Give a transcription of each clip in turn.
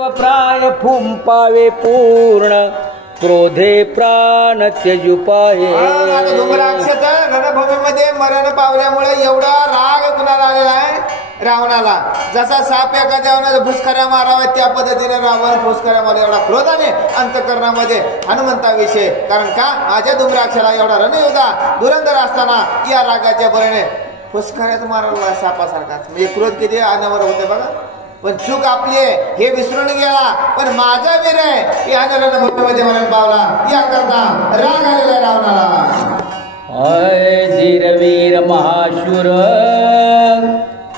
प्राय फुंपावे पूर्ण क्रोधे प्राण त्यजुपाये. धूम्राक्षाचा रणभूमीमध्ये मरण पावल्यामुळे एवढा राग कुणाला आलेला आहे? रावणाला. जसा साप एखाद्या फुसकाऱ्या माराव्या त्या पद्धतीने रावण फुसकाऱ्या मारला. एवढा क्रोधाने अंतःकरणामध्ये हनुमंताविषयी. कारण का माझ्या धूम्राक्षाला एवढा रणयोद्धा धुरंधर असताना या रागाच्या बळीने फुसकाऱ्यात मारला सापासारखा. म्हणजे क्रोध किती अनावर होते बघा. पण चूक आपली आहे हे विसरून गेला. पण माझा वीर आहे या रणभूमीमध्ये मरण पावला. या करता राग आलेला रावणाला. धीरवीर महाशूर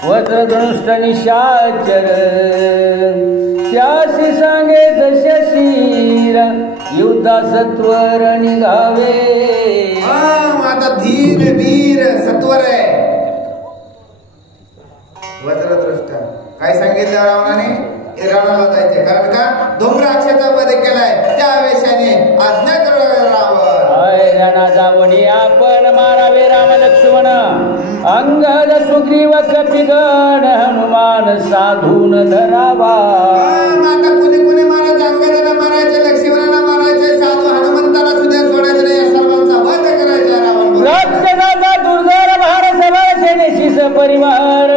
वज्रदंष्ट निशाचर त्यासी सांगे दशशीर युद्धा सत्वर निघावे. आता धीर वीर सत्वर आहे. वज्रदृष्ट काय सांगितलं रावणाने? रावणाला जायचे. कारण का धूम्राक्षाचा वध केलाय त्या वेशाने आज्ञा करू रावण. रणा जावणी आपण मारावे राम लक्ष्मण अंगद सुग्रीव कपिगण हनुमान साधून धरावा. आता कुणी कुणी मारायचं? अंगदाला मारायचे, लक्ष्मणाला मारायचे, साधू हनुमंताला सुद्धा सोडायचं नाही. या सर्वांचा वध करायचा रावण. राक्षसाचा दुर्धर भार सभा सेनेशी सपरिवार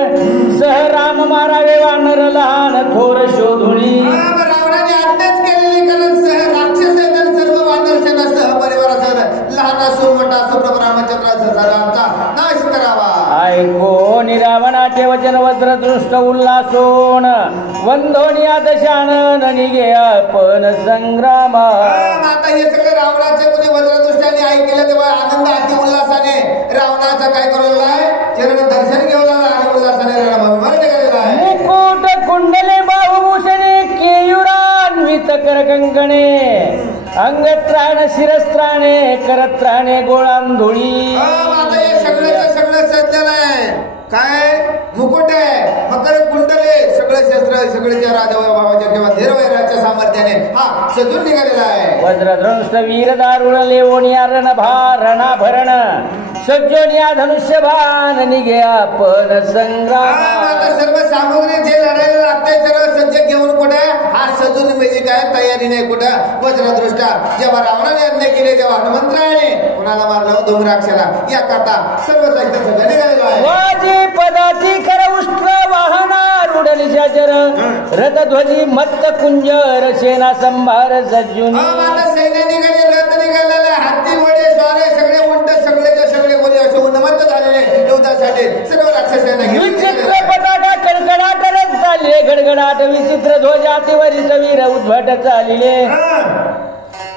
सह राम मारावे वानर लहान थोर शोधुणी. रावणाने आज्ञाच केलेली. कारण सह राक्षस सर्व वानर सेना सह परिवारासह लहान असो मोठा असो प्रभू रामचंद्राचा सर्वांचा नाश करावा. ऐको निरावणाचे वचन वज्रदृष्ट उल्हासोन वंदोनी आदशानन निघे आपण संग्राम. आता हे सगळं रावणाचे कोणी वज्रदृष्टाने ऐकलं तेव्हा आनंद अति उल्हासाने रावणाचा काय करू लागलाय? चरण दर्शन घेऊन आणि उल्हासाने रणभूमीवर निघालेला आहे. मुकुट कुंडले बाहुभूषणे केयुरान्वित करकंकणे अंगत्राण शिरस्त्राणे करत्राणे गोळांधुळी. आता हे सगळ्याचं सगळं सज्जन आहे. काय मुकुट आहे, मकर कुंडले, सगळे शस्त्र सगळ्याच्या राजा भावाच्या किंवा धीरवैराच्या सामर्थ्याने हा सजून निघालेला आहे. वज्रदंष्ट वीर दारुण लेवोनिया रणाभरण सज्जोनिया धनुष्यबाण निघे आपण संग्राम. आता सर्व सामग्री जे लढायला लागतंय सर्व सज्ज घेऊन कुठं हा सजून म्हणजे काय तयारी नाही कुठं. वज्रदृष्टा जेव्हा रावणाने यज्ञ केले तेव्हा हनुमंतरायाने कुणाला मारलं? धूम्राक्षाला. या करता सर्व साहित्य सगळं निघालेलं आहे. पदाची कर उष्ट्र वाहना रूढ निशाचर रथध्वजी मत्त कुंजर सेना संभार सज्जुनी. आता सैन्य निघाले, रथ निघालेले, हत्ती घोडे स्वारे सगळे उंट सगळेचे सगळे कोणी असे उन्मत्त झालेले युद्धासाठी सर्व राक्षसांना विचित्र पताका कडकडाट रथ चालले गडगडाट विचित्र ध्वजातीवरील वीर उद्भट चालिले.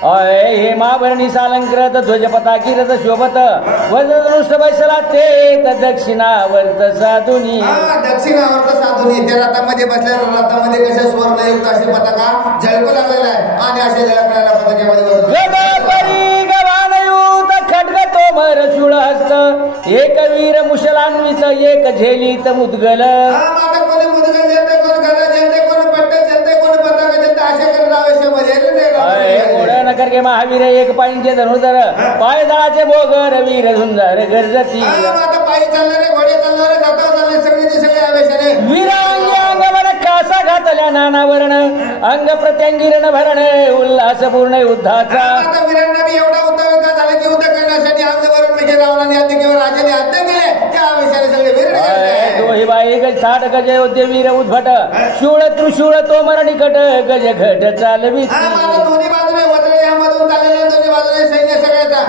हे महाभरणी सालंकृत ध्वज पताकी रथ शोभत वज्रदृष्ट बैसला ते दक्षिणावर्त साधुनी. दक्षिणावर्त साधुनी त्या रथामध्ये बसलेल्या रथामध्ये कशा सुवर्णयुक्त असे पताका झळकू लागलेला आहे. आणि असे झळकलेल्या पताक्यामध्ये खड्ग तोमर शूळ हस्त एक वीर मुशलान्वित एक झेलीत मुदगल. आता कोणी मुदगल जेलते, कोण गळ जेलते, कोण पट्टे जेलते, कोण पताका जेलते असे करत आवेशामध्ये करके महावीर एक पायींचे धनुधर पाय दळाचे भोगर वीर सुंदर गरजती. आता पायी चालणारे घोडे चालणारे जाता चालले सगळेचे सगळे आवेशाने वीरांगी अंगवर कासा घातल्या नानावरण अंग प्रत्यंगिरण भरण उल्हास पूर्ण युद्धाचा. आता वीरांना मी एवढा उत्तर का झाला की युद्ध करण्यासाठी अंगवरून म्हणजे रावणाने आज्ञा किंवा राजाने आज्ञा केले त्या आवेशाने सगळे वीर दोही बाई गज 60 गज होते वीर उद्भट शूळ त्रिशूळ तोमर निकट गज घट चालवी. दोन्ही बाजूने वज्र यामधून चाललेले दोन्ही बाजूने सैन्य सगळ्याचा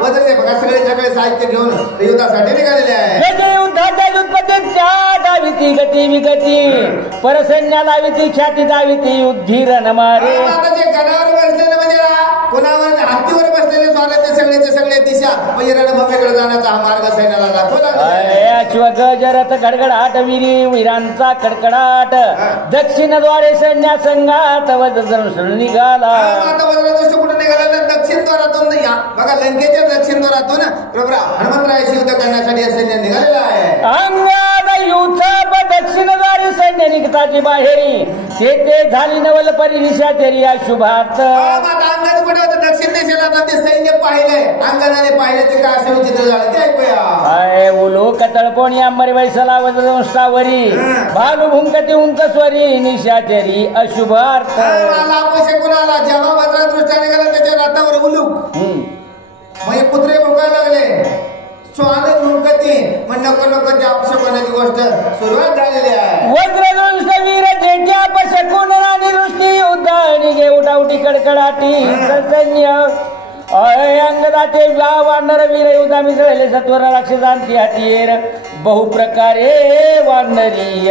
वज्र बघा सगळे सगळे साहित्य घेऊन युद्धासाठी निघालेले आहे. युद्धाच्या युद्धपतीच्या दाविती गती विगती परसैन्या दाविती ख्याती दाविती युद्धीरण मारे. आता जे गडावर बसलेले म्हणजे कोणावर हत्तीवर बसलेले स्वाराचे सगळेचे सगळे दिशा म्हणजे रणभूमीकडे जाण्याचा हा मार्ग सैन्याला दाखवला. अश्वगज रथ गडगडाट वीरांचा कडकडाट दक्षिणद्वारे सैन्या संघात वज्रदंष्ट निघाला. आता वज्रदंष्ट कुठे निघाला? दक्षिण द्वारातून बघा लंकेच्या दक्षिण द्वारातून प्रभू हनुमंतरायाशी युद्ध करण्यासाठी सैन्य निघालेला आहे. अंगाद युद्ध दक्षिणद्वारी सैन्य निघताची बाहेरी ते झाली नवल परिनिशाचरी या शुभार्थ. अंगात कुठे होतं? दक्षिण दिशेला ते सैन्य पाहिले अंगणाने पाहिले ते काय असं विचित्र झालं ते ऐकूया. आय ओलो कतळपण अंबरी वैसला वज्रदंष्टावरी भालू भुंकती उंच स्वरी निशाचरी अशुभ अर्थ. मला अपयश कुणाला जेव्हा वज्रदृष्टाने गेला त्याच्या रथावर उलूक मग कुत्रे भुकायला लागले. श्वान भुंकती मग नको नको ते अपशकुनाची गोष्ट सुरुवात झालेली आहे. वज्रदंष्ट वीर जेट्या अपशकुन निवृत्ती युद्ध निघे उठाउटी कडकडाटी सैन्य अंगदाचे वानर वीर युद्धा मिसळले सत्वर राक्षसांची हातीर बहु प्रकारे वानरी.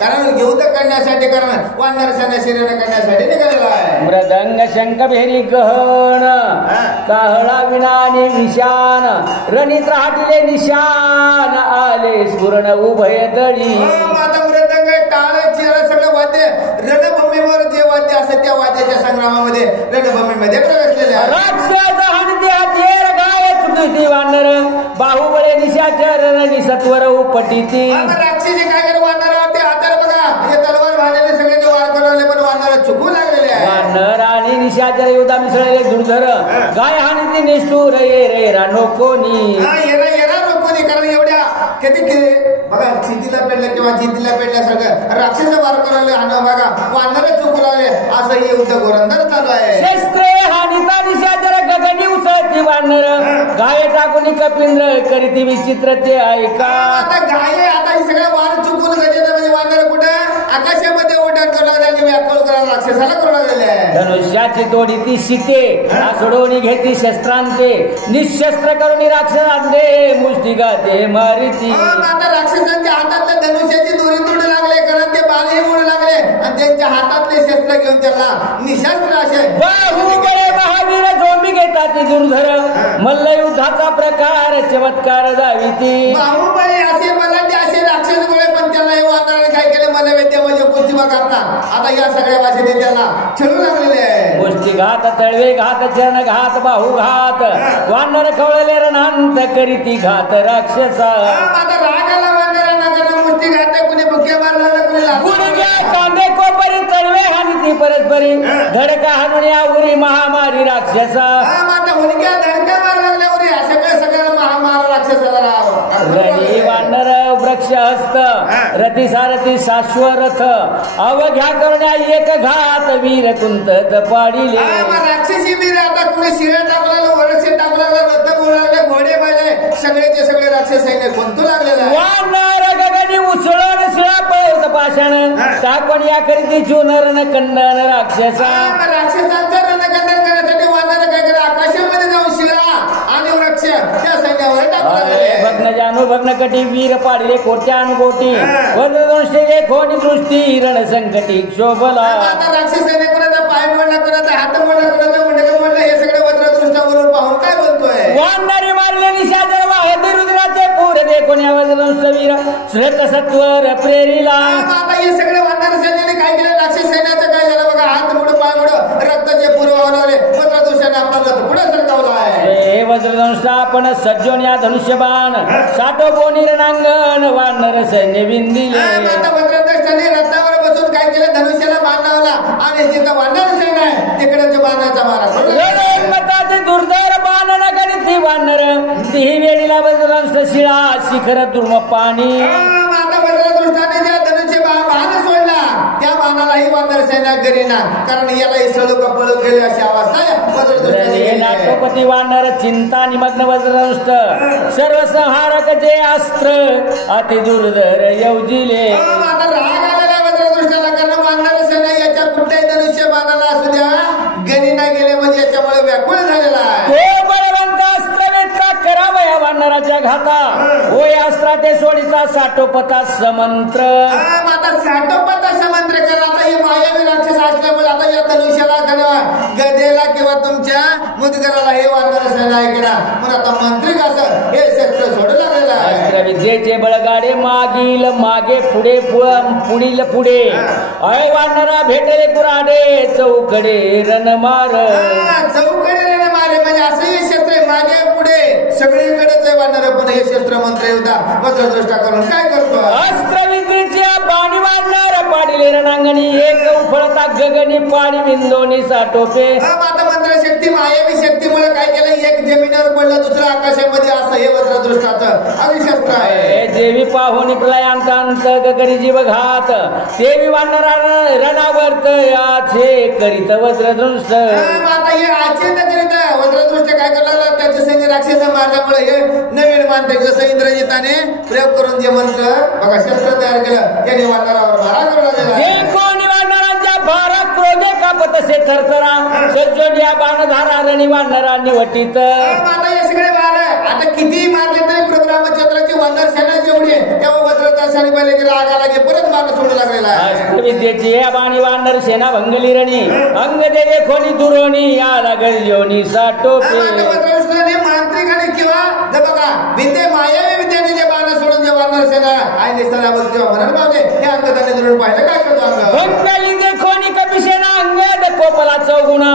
कारण युद्ध करण्यासाठी कारण वानर सेना करण्यासाठी निघालेला आहे. मृदंग शंख भेरी गहन काहळा विनाने निशान रणित राहटिले निशान आले स्फुरण उभय तळी. आता मृदंग टाळ चिरा सगळं वाद्य रणभूमीवर जे वाद्य असत त्या वाद्याच्या संग्रामामध्ये रणभूमीमध्ये प्रवेशलेले आहे. राक्षस हनते हत्यार गाय चुकीती वानर बाहुबळे निशाचर रणी सत्वर उपटीती. राक्षसी काय करे वानर ते हाताला बघा हे तलवार भालेले सगळे ते वार करवले पण वानर चुकू लागलेले आहे. वानर आणि निशाचर युद्धा मिसळलेले दुर्धर गाय हानी निष्ठुर ये रे रानो कोणी. येणार कोणी कारण एवढ्या किती बघा चितीला पेडलं किंवा जितीला पेडल्यासारखं राक्षस वार करवले हाणं बघा वानर चुकू लागले असं हे युद्ध घोरंदर चालू आहे. शस्त्र हानिता निशाचर गगनी उसळती वानर गाय टाकून कपिंद्र करीती विचित्र ते ऐका. आता गाये आता हे सगळं वार चुकून गजेंद्र म्हणजे वानर कुठं आकाशामध्ये उड्डाण करू लागले आणि व्याकुळ करायला राक्षसाला करू लागलेले आहे. धनुष्याची तोडी ती सीते सोडवणी घेती शस्त्रांते निशस्त्र करून राक्षसांते मुष्टी गाते मारिती. आता राक्षसांच्या हातातल्या धनुष्याची दोरी तुडू लागले कारण ते बाणही उडू लागले आणि त्यांच्या हातातले शस्त्र घेऊन त्याला निशस्त्र असे बाहुबळे महावीर झोंबी घेतात ती दुर्धर मल्लयुद्धाचा प्रकार चमत्कार दाविती. बाहुबली असे बलाढ्य असे राक्षस गोळे पण त्याला हे वानराने काय केले मल्लविद्या म्हणजे कुस्तीबा करतात. आता या सगळ्या भाषेने त्याला छळू लागलेले आहे. गोष्टी घात तळवे घात चरण घात बाहू घात वानर खवळले रणांत करीती घात राक्षसा. आता रागाला वानरांना कारण मुष्टी घात कुणी बुक्या मारला कुणी गुडघ्या कांदे कोपरी तळवे हानी परस्परी धडका हाणून उरी महामारी राक्षसा. आता हुलक्या धडक्या मार लागल्यावर सगळ्या महामार राक्षसाला रणी वानर वृक्ष हस्त रथी सारथी शाश्वरथ अवघ्या करण्या एक घात वीर कुंतत पाडिले. राक्षसी वीर आता कुणी शिळे टाकू लागलं वरसे टाकू लागलं रथ बोलू लागले घोडे बैले सगळेचे सगळे राक्षस सैन्य गुंतू लागलेलं आहे. वानर गगनी उसळून शिळा पळत पाषाण टाकून या करीती चुनरण कंदन राक्षसा. राक्षसांचं रणखंडन करण्यासाठी वानर काय केलं आकाशामध्ये जाऊन शिळा आणि वृक्ष त्या सैन्यावर टाकू लागले. भग्न जानू भग्न कटी वीर पाडले कोट्यानुकोटी वज्रदंष्टे खोनी दृष्टी रण संकटी शोभला. आता राक्षसाने कोणाचा पाय मोडला कोणाचा हात मोडला कोणाचा मुंडक मोडला हे सगळं वज्रदृष्टावरून पाहून काय बोलतोय. वानरी मारले निशाचर वाहते रुद्राचे पूर दे कोण्या वज्रदंष्ट वीर श्रेत सत्वर प्रेरीला. आता हे सगळे वानर सैन्याने काय केलं राक्षस सैन्याचं काय झालं बघा हात मोड पाय मोड रक्ताचे पूर वाहवले वज्रदृष्टाने आपला रथ पुढे सरकावला आहे. हे वज्रदंष्ट आपण सज्जोन या धनुष्यबाण साठो बोनी रणांगण वानर सैन्य बिंदिले. आता वज्रदृष्टाने रथावर बसून काय केलं धनुष्याला बाण लावला आणि जिथं वानर सैन्य आहे तिकडे जो बाणाचा मारा मताचे दुर्धर बाण नगरी वानर ती वेळीला वज्रदंष्ट शिळा शिखर दुर्म पाणी. आता वज्रदृष्टाने ज्या धनुष्य बाण सोडला त्या बाणालाही वानर सैन्य करीना कारण यालाही सळू कपळ गेले अशी अवस्था नाटोपती वानर चिंता निमग्न वज्रदंष्ट सर्वसंहारक जे अस्त्र अति दुर्धर येवजिले. आता राग आलेला वज्रदृष्टाला कारण वानर सैन्य याच्या कुठल्याही धनुष्य बाणाला असू द्या गणिना गेले म्हणजे याच्यामुळे व्याकुळ झालेला आहे. तो बळवंत अस्त्रवेत्रा करावा या वानराच्या घाता हो या अस्त्राचे सोडीचा साठोपता समंत्र. आता साठोपता समंत्र करा. आता हे मायावी राक्षस असल्यामुळे आता या धनुष्याला गदेला किंवा तुमच्या मुदगराला हे वानर सैन्य आहे की ना म्हणून आता मंत्रिक असं हे शस्त्र सोडू लागलेलं आहे. अस्त्रविद्येचे बळगाडे मागील मागे पुढे पुढील पुढे अय वानरा भेटले कुराडे चौकडे रणमार. चौकडे रणमारे म्हणजे असं हे शस्त्र मागे पुढे सगळीकडेच वानर पण हे शस्त्र मंत्र युद्धा वज्रदृष्टा करून काय करतो. अस्त्रविद्येच्या बाणी वाढणार पाडिले रणांगणी एक उफळता गगनी पाडी बिंदोनी साठोपे आता मंत्रशक्ती मायावी शक्तीमुळे काय केलं एक जमिनीवर पडलं दुसरं आकाशामध्ये असं हे वज्रदृष्टाचं अविशस्त्र आहे देवी पाहुणी प्रलयांतांत गगनी जीव घात देवी वाढणारा रणावर्त याचे करीत वज्रदृष्ट आता हे आचेत करीत वज्रदृष्ट काय करायला त्याच्या सैन्य राक्षस मारल्यामुळे हे नवीन मानते जसं इंद्रजिताने प्रयोग करून जे मंत्र बघा शस्त्र तयार केलं त्याने वाढणारावर मारा करून कोणी वाढणारांच्या भारा क्रोधे कापत असे थरथरा सज्जन या बाणधारा रणी वाढणारा निवटीत आता हे सगळे वार आता किती मारले तरी प्रभुरामचंद्राची वानर सेना जेवढी आहे तेव्हा वज्रदर्शाने पहिले की राग आला की परत मारणं सोडू लागलेला आहे विद्येची या बाणी वानर सेना भंगली रणी अंग देवे खोनी दुरोणी या लागल योनी साठोपे मांत्रिक आणि किंवा बघा विद्ये मायावी विद्याने जे बाण सोडून जे वानर सेना आहे निसर्गावर किंवा म्हणून पावले हे अंगदाने दुरून पाहिलं काय करतो अंग खोनी कपिसेना अंगद कोपला चौगुणा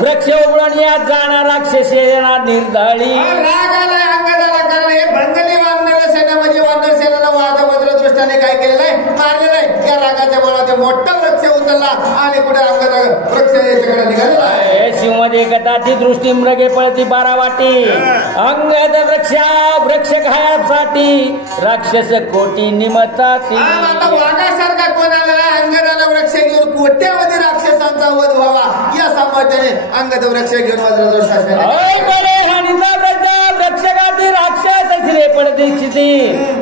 वृक्ष उघडून या जाणार राक्षसेना निर्धाळी राग आलाय अंगदाला कारण हे भंगली वानर सेना म्हणजे वानर सेनेला वज्रदृष्टाने काय केलेलं आहे मारलेलं आहे त्या रागाच्या बळात मोठा वृक्ष उचलला आणि पुढे अंगद वृक्ष याच्याकडे निघालेला आहे शिवमध्ये गताची दृष्टी मृगे पळती 12 वाटी अंगद वृक्ष घायासाठी राक्षस कोटी निमताती आता वाघासारखा कोण आलेला अंगदाला वृक्ष घेऊन कोट्यावधी राक्षसांचा वध व्हावा या सामर्थ्याने अंगद वृक्ष घेऊन वज्रदृष्टाने वृक्षगाती राक्षस श्री पडती स्थिती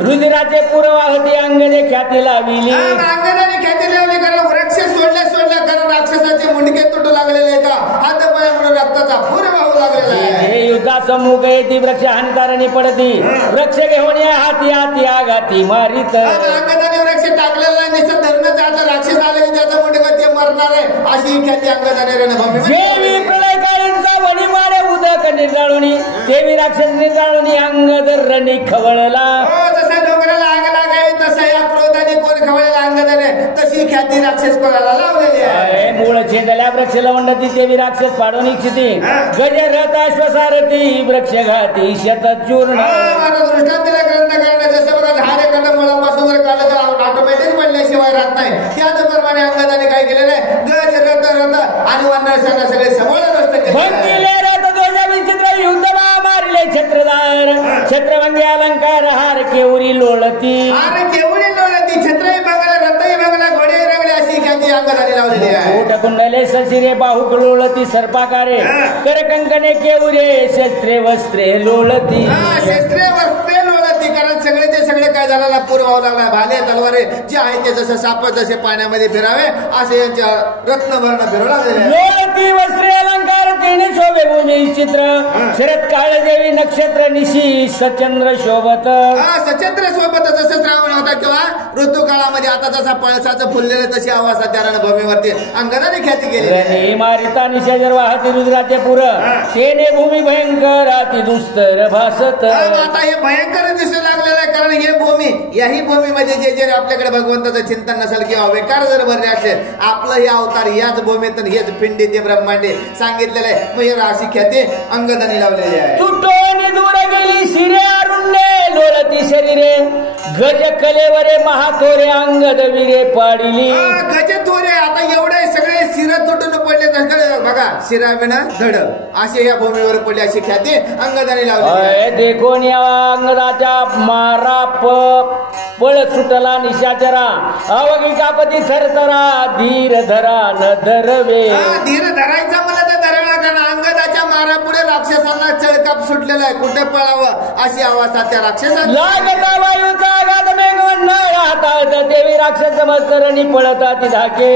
रुधिराचे पुरवाहती अंगदे ख्याती लाविली अंगदाने ख्याती लावली कारण वृक्ष सोडल्या कारण राक्षसाचे मुंडके तुटू लागलेले का हात पाय म्हणून रक्ताचा पूर वाहू लागलेला आहे युद्धासम्मुख येती वृक्ष हानितारणी पडती वृक्ष घेऊन या हाती आघाती मारित अंगदाने वृक्ष टाकलेला निसर्ग धरणाचा आता राक्षस आले की त्याचा मुंडका ते मरणार आहे अशी ख्याती अंगदाने रणभूमी देवी प्रलयकाळींचा वणी मारे उदक निर्जाळुनी देवी राक्षस निर्जाळुनी अंगद रणी खवळला जसा डोंगराला आग लागावी तसा या क्रोधाने कोण खवळलेला अंगदाने तशी ख्याती राक्षस कोणाला लावलेली आहे मूळ छेदल्या वृक्ष लवंडती देवी राक्षस पाडून इच्छिती गजरथ अश्वसारथी वृक्ष घाती शतचूर्ण दृष्टांतीला ग्रंथ करणं जसं बघा झाड एखाद्या मुळापासून जर काढलं तर ऑटोमॅटिक पडल्याशिवाय राहत नाही त्याचप्रमाणे अंगदाने काय केलेलं आहे गज रथ आणि वानर सेना सगळे समोर नसतं विचित्र युद्ध मारले छत्रधार छत्रभंगी अलंकार हार केवरी लोळती अरे केवढी लोळती छत्रही बघला रथही बघला घोडे रगडे अशी ख्याती अंगदाने लावलेली आहे ओठ कुंडले सशिरे बाहुक लोळती सर्पाकारे करकंकणे केवरे शस्त्रे वस्त्रे लोळती शस्त्रे वस्त्रे लोळती कारण सगळेचे सगळे काय झाला पूर व्हावं लागला भाले तलवारे जे आहे ते जसं साप जसे पाण्यामध्ये फिरावे असे यांच्या रत्नभरण फिरू लागलेले लोळती वस्त्रे अलंकार तिने शोभे भूमी चित्र शरद काळ देवी नक्षत्र निशी सचंद्र शोभत सचंद्र सोबत जसं श्रावण होता किंवा ऋतू काळामध्ये आता जसा पळसाचं फुललेलं तशी आवाज त्या रणभूमीवरती अंगदाने ख्याती केली मारिता निशाजर वाहती रुद्राचे पुर तेने भूमी भयंकर अति दुस्तर भासत आता हे भयंकर दिसू लागलेलं आहे कारण हे भूमी याही भूमीमध्ये जे आपल्याकडे भगवंताचं चिंतन नसेल किंवा विकार जर भरले असले आपलं हे अवतार याच भूमीतून हेच पिंडी ते ब्रह्मांडे सांगितलेलं आहे मग हे राशी ख्याती अंगदाने लावलेली आहे तुटोनी दूर गेली शिरे अरुण्ये लोळती शरीरे गज कलेवरे महाथोरे अंगद विरे पाडिली गज थोरे आता एवढे सगळे शिर तुटून पडले बघा शिराविना धड असे या भूमीवर पडले अशी ख्याती अंगदाने लावली देखून या अंगदाच्या मारा पळ सुटला निशाचरा अवघी कापती थरथरा धीर धरा न धरवे धीर धरायचा मला तर धरावा कारण अंगदाच्या मारा पुढे राक्षसांना चळकाप सुटलेला आहे कुठे पळावं अशी अवस्था त्या राक्षसांना लागता वायूचा आघात मेघवन्न वाहतात देवी राक्षस मस्तरणी पळतात धाके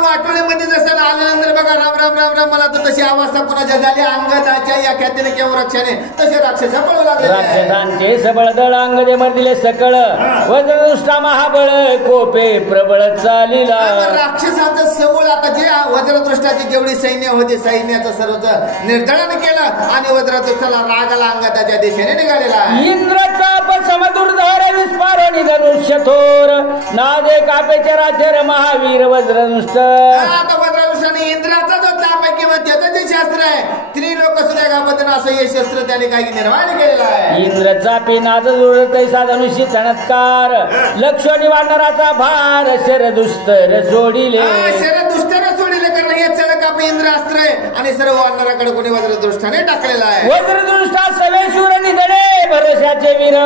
वाटोळीमध्ये जसं आल्यानंतर बघा राम राम राम राम मला तर तशी अवस्था कुणाच्या झाली अंगदाच्या या ख्यातीने किंवा रक्षाने तसे राक्षस पळू लागले राक्षसांचे सबळ दळ अंगदे मर्दिले सकळ वज्रदृष्टा महाबळ कोपे प्रबळ चालिला राक्षसाचं सबळ आता जे वज्रदृष्टाची जेवढी सैन्य होते सैन्याचं सर्वच निर्दळन केलं आणि वज्रदृष्टाला रागाला अंगदाच्या दिशेने निघालेला इंद्रचा समदुर्धर विस्फारणी धनुष्य थोर नादे कापेचे राचर महावीर वज्रदृष्ट आता वज्रदृष्टाने इंद्राचा जो चाप आहे किंवा त्याचं जे शास्त्र आहे त्रिलोक कसं काय पद्धतीनं असं हे शस्त्र त्याने काही निर्माण केलेलं आहे. इंद्र चापी नाद तैसा धनुष्य चमत्कार लक्ष्मणी वानराचा भार शरदुस्तर सोडिले. शरदुस्तर सोडिले कारण हे चढक आपले इंद्र अस्त्र आहे आणि सर्व वानराकडे कोणी वज्रदृष्टाने टाकलेला आहे. वज्रदृष्टा सवेशूर निधडे भरोशाचे वीर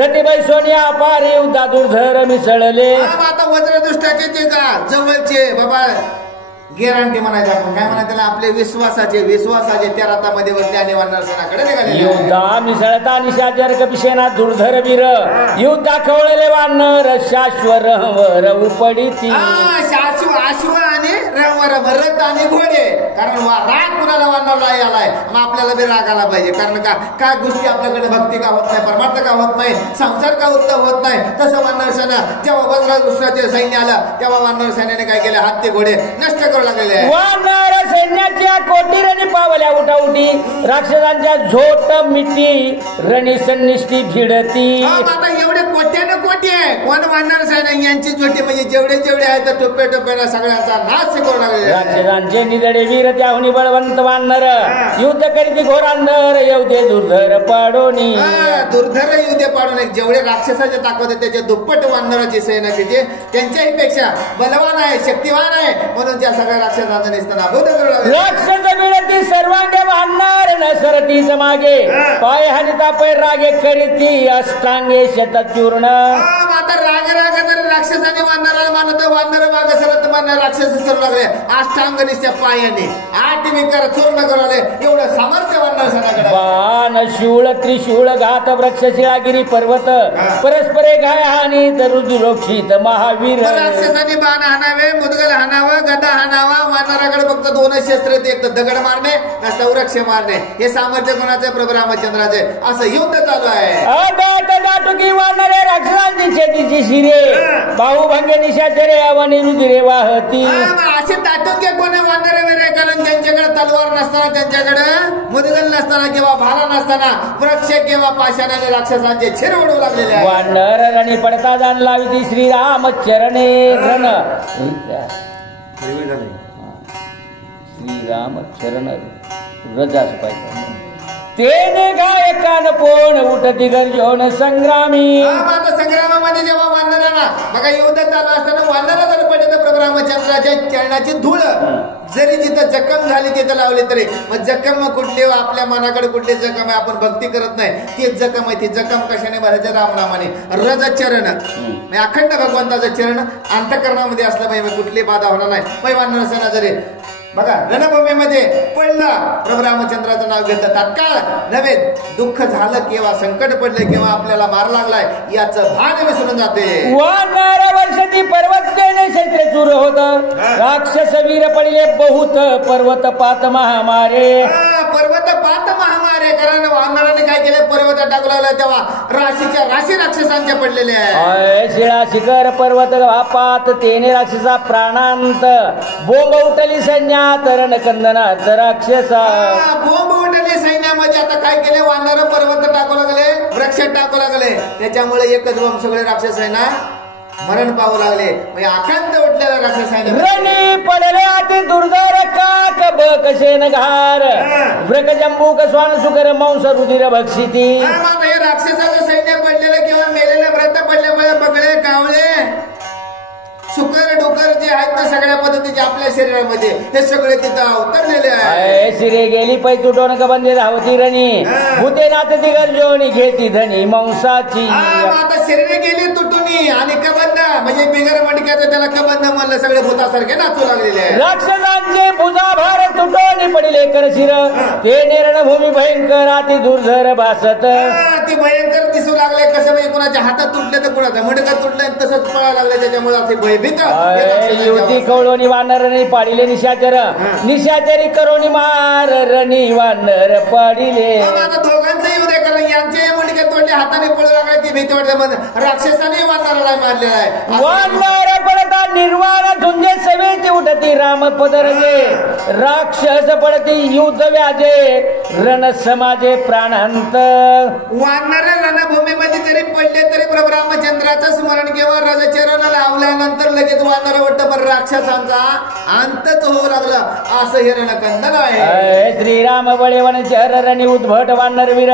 रतिबाई सोनिया पार युद्धा दुर्धर मिसळले. आता वज्रदृष्टाचे जे का जवळचे बाबा गॅरंटी म्हणायचे आपण काय म्हणा त्याला आपले विश्वासाचे त्या रथामध्ये बसले आणि वानरसेनाकडे निघाले. युद्धा मिसळता निशाचर कपिसेना दुर्धर वीर युद्धा खवळले वानर शाश्वर वर उपडिती. अश्व आणि रथ आणि घोडे कारण राग कुणाला वानरला आलाय मग आपल्याला बी राग आला पाहिजे कारण काय गोष्टी आपल्याकडे भक्ती का होत नाही परमार्थ का होत नाही संसार का उत्तम होत नाही. तसं वानरसेना जेव्हा वज्रदृष्टाचे सैन्य आलं तेव्हा वानर सैन्याने काय केले हाती घोडे नष्ट करू लागलेले. वानर सैन्याच्या कोटीरणी पावल्या उठाउटी राक्षसांच्या झोट मिटी रणी सन्निष्ठी भिडती. आता एवढे कोट्याने कोटी आहे कोण वानर सैन्य यांची झोटी म्हणजे जेवढे आहेत टोपे टोपेला सगळ्यांचा नाश करू लागले. राक्षसांचे निदडे वीर त्याहुनी बळवंत वानर युद्ध करीत घोरांधर येऊदे दुर्धर पाडोनी. दुर्धर युद्ध पाडून जेवढे राक्षसाचे ताकद आहे त्याच्या दुप्पट वानराची सेना तिथे त्यांच्याही पेक्षा बलवान आहे शक्तिवान आहे म्हणून त्या सगळ्या राक्षसांचा निस्ताना बोध करू लागले. राक्षस मिळती सर्वांगे वाहणार न सरतीच मागे पाय हानिता पै रागे करीती अष्टांगे शतचूर्ण. आता राग तर राक्षसाने वानराला मानत वानर माग सरत मान राक्षस सरू लागले अष्टांग निश्चय पायाने आठ विकार चूर्ण करू लागले एवढं सामर्थ्य वानर सणाकडे. बाण शूळ त्रिशूळ घात वृक्ष शिळागिरी पर्वत परस्परे घाय हानी रुद्रोक्षित महावीर. राक्षसाने बाण हाणावे मुदगल हाणावं गदा हाणावा वानराकडे फक्त दोनच शस्त्र आहेत एक तर दगड मारणे नसता वृक्ष मारणे हे सामर्थ्य कोणाचे प्रभू रामचंद्राचे असं युद्ध चालू आहे. वानरे राक्षसांची शेतीची शिरे बाहुभंगे निशाचरे अवनी रुधिरे वाहती. असे दाटुके कोणी वानरे वेरे कारण त्यांच्याकडे तलवार नसताना त्यांच्याकडे मुदगल नसताना किंवा भाला नसताना वृक्ष किंवा पाषाणाने राक्षसांचे छिर उडवू लागलेले आहे. वानर रणी पडता जाण लाविती श्रीराम चरणे रण श्रीराम चरण रजास पाहिजे तेने गाय कान पोण उठती गर्जोन संग्रामी. आता संग्रामामध्ये जेव्हा वानरांना बघा युद्ध चालू असताना वानरा जर पडले तर प्रभू रामचंद्राच्या चरणाची धूळ जरी जिथं जखम झाली तिथं लावली तरी मग जखम कुठली आपल्या मनाकडे कुठली जखम आहे आपण भक्ती करत नाही तीच जखम आहे. ती जखम कशाने भरायचं रामनामाने रज चरण अखंड भगवंताचं चरण अंतकरणामध्ये असलं पाहिजे कुठली बाधा होणार नाही. वानर सेना जरी बघा रणभूमीमध्ये पडला प्रभू रामचंद्राचं नाव घेतलं तात्काळ नव्हे दुःख झालं किंवा संकट पडलं किंवा आपल्याला मार लागलाय याचं भान विसरून जाते. वानर वर्षती पर्वतेने शस्त्र चूर होत राक्षस वीर पडले बहुत पर्वत पात महामारे. पर्वत पात महामारे कारण वानराने काय केले पर्वत टाकू लागला तेव्हा राशी राक्षसांच्या पडलेले आहे. शिळा शिखर पर्वत वापात तेने राक्षसा प्राणांत बोंब उठली सैन्या तरण कंदनात राक्षसा. बोंब उठली सैन्यामध्ये आता काय केले वानर पर्वत टाकू लागले वृक्ष टाकू लागले त्याच्यामुळे एकच बोंब सगळे राक्षस आहे ना मरण पावू लागले म्हणजे आकांत उठलेला राक्षस आहे रणी पडले अति दुर्धर काक बकशेन घार व्रक जंबूक स्वान सुकर मांस रुधिर भक्षिती. हे राक्षसाचं सैन्य पडलेलं किंवा मेलेले व्रत पडल्यामुळे बगळे कावळे सुकर डोकर जे आहेत ना सगळ्या पद्धतीचे आपल्या शरीरामध्ये हे सगळे तिथं अवतरलेले आहे. शिरे गेली पै तुटोन कबंदे धावती रणी भूते नाचती गर्जोनी घेती धनी मांसाची. आता शरीरे गेली तुटुनी आणि कबंद म्हणजे बिगर मडक्याचं त्याला कबंद म्हणलं सगळे भूतासारखे नाचू लागलेले आहे. राक्षसांचे भुजाभार तुटोनी पडले करशिर ते रणभूमी भयंकर अति दुर्धर भासत. ती भयंकर दिसू लागले कसं म्हणजे कुणाच्या हातात तुटले तर कुणाचं मडकं तुटलं तसंच पळायला लागले त्याच्यामुळे असे भयभीत. युवती कवळोनी वानरणी पाडिले निशाचरी करोनी मार रणी वानर पाडिले. आता दोघांचं येऊ दे कारण यांचे मुंडके तोडले हाताने पळू लागले ती भीती वाटते राक्षसाने वानराला मारलेला आहे. वानर पडता निर्वाण झुंजे सवेची उठती राम पदरजे राक्षस पडती युद्ध व्याजे रण समाजे प्राणांत. वानर रणभूमीमध्ये जरी पडले तरी प्रभू रामचंद्र वानराचं स्मरण केवळ रजचरण लावल्यानंतर लगेच वानर वाटतं पण राक्षसांचा अंतच होऊ लागला असं हिरणकंदन आहे. श्रीराम बळेवन चरणी उद्भट वानर वीर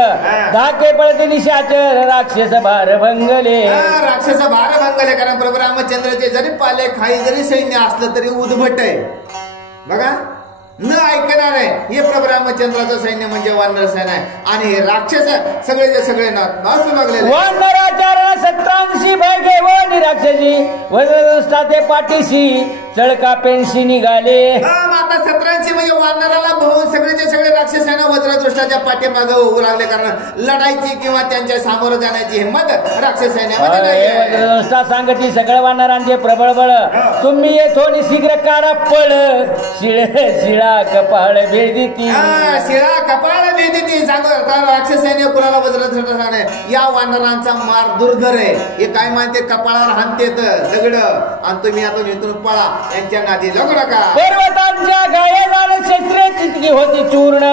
धाके पळते निशाचर राक्षस भार भंगले. राक्षस भार भंगले कारण प्रभू रामचंद्राचे जरी पाले खाई जरी सैन्य असलं तरी उद्भट आहे बघा न ऐकणार आहे. हे प्रभू रामचंद्राचं सैन्य म्हणजे वानर सेना आहे आणि हे राक्षस सगळे सगळे नाचू लागले. वानराचारण 87 भगे व निराक्षसी वज्रदंष्टाचे पाठीशी चळका पेन्शी निघाले. आता 87 म्हणजे वानराला बहु सगळेचे सगळे राक्षस आहे ना वज्रदृष्टाच्या पाठीमागे उभं लागले कारण लढायची किंवा त्यांच्या सामोरं जाण्याची हिंमत राक्षस सैन्यामध्ये नाही. वज्रदंष्टा सांगती सगळ्या वानरांचे प्रबळ बळ तुम्ही येथून शीघ्र काढा पळ शिळा कपाळ भेदिती. शिळा कपाळ भेदिती सांगत राक्षस सैन्य कुणाला वज्रदृष्टा सांगणे या वानरांचा मार दुर्धर आहे. हे काय मानते कपाळावर हाणतेत दगड आणि तुम्ही आता इथून पळा यांच्या नादी लागू नका. पर्वतांच्या गायला शस्त्रे तितकी होती चूर्ण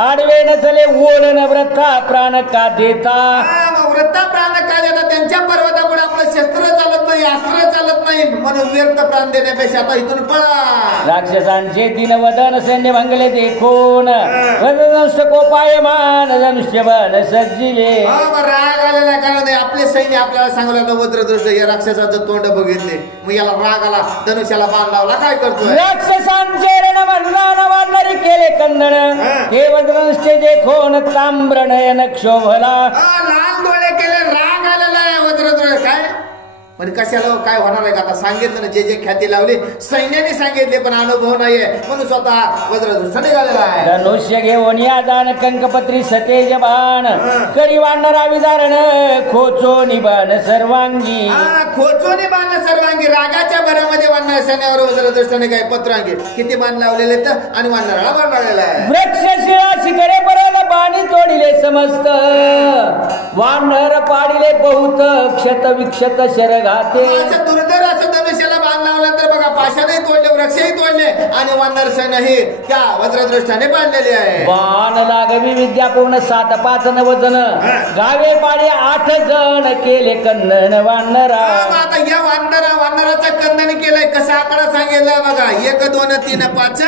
आडवे न चले ओढण व्रता प्राण का देता. व्रता प्राण का देता त्यांच्या पर्वतापुढे आपलं शस्त्र चालत नाही अस्त्र चालत नाही म्हणून व्यर्थ प्राण देण्यापेक्षा आता इथून पळा. राक्षसांचे तीन वदन सैन्य भंगले देखून वदनष्ट कोपायमान धनुष्यबाण सज्जिले. राग आलेला कारण आपले सैन्य आपल्याला सांगलं वज्रदृष्ट या राक्षसाचं तोंड बघितले मग याला राग आला धनुष्याला बाण लावला काय करतोय. राक्षसांचे रण म्हणणार वानरी केले कंदन हे वज्रदृष्टे देखून ताम्र नयन क्षोभला. लाल डोळे केले राग आलेला आहे वज्रदृष्ट काय पण कशाला काय होणार आहे का आता सांगितलं ना जे ख्याती लावली सैन्याने सांगितले पण अनुभव नाहीये म्हणून स्वतः वज्रदृष्ट निघालेला आहे. धनुष्य घेऊन या दान कंकपत्री सतेज बाण करी वानरा विदारण खोचो निबाण सर्वांगी. खोचो निबाण सर्वांगी रागाच्या भरामध्ये वानर सैन्यावर वज्रदृष्टाने काय पत्रांगी किती बाण लावलेले तर आणि वानराला बाण लागलेला आहे. वृक्ष शिळा शिखरे पर्यंत बाणी तोडिले समस्त वानर पाडिले बहुत क्षत विक्षत शरघाते. असं दुर्धर असं धनुष्याला बाण लावल्यानंतर बघा पाशाने तोडले वृक्षही तोडले आणि वानर सैन्य ही त्या वज्रदृष्टाने पाडलेली आहे. बाण लागवी विद्या पूर्ण 7-5 वजन गावे पाडे 8 जण केले कंदन वानरा. आता या वानराचं कंदन केलंय कसं आकडा सांगितलं बघा 1 2 3 5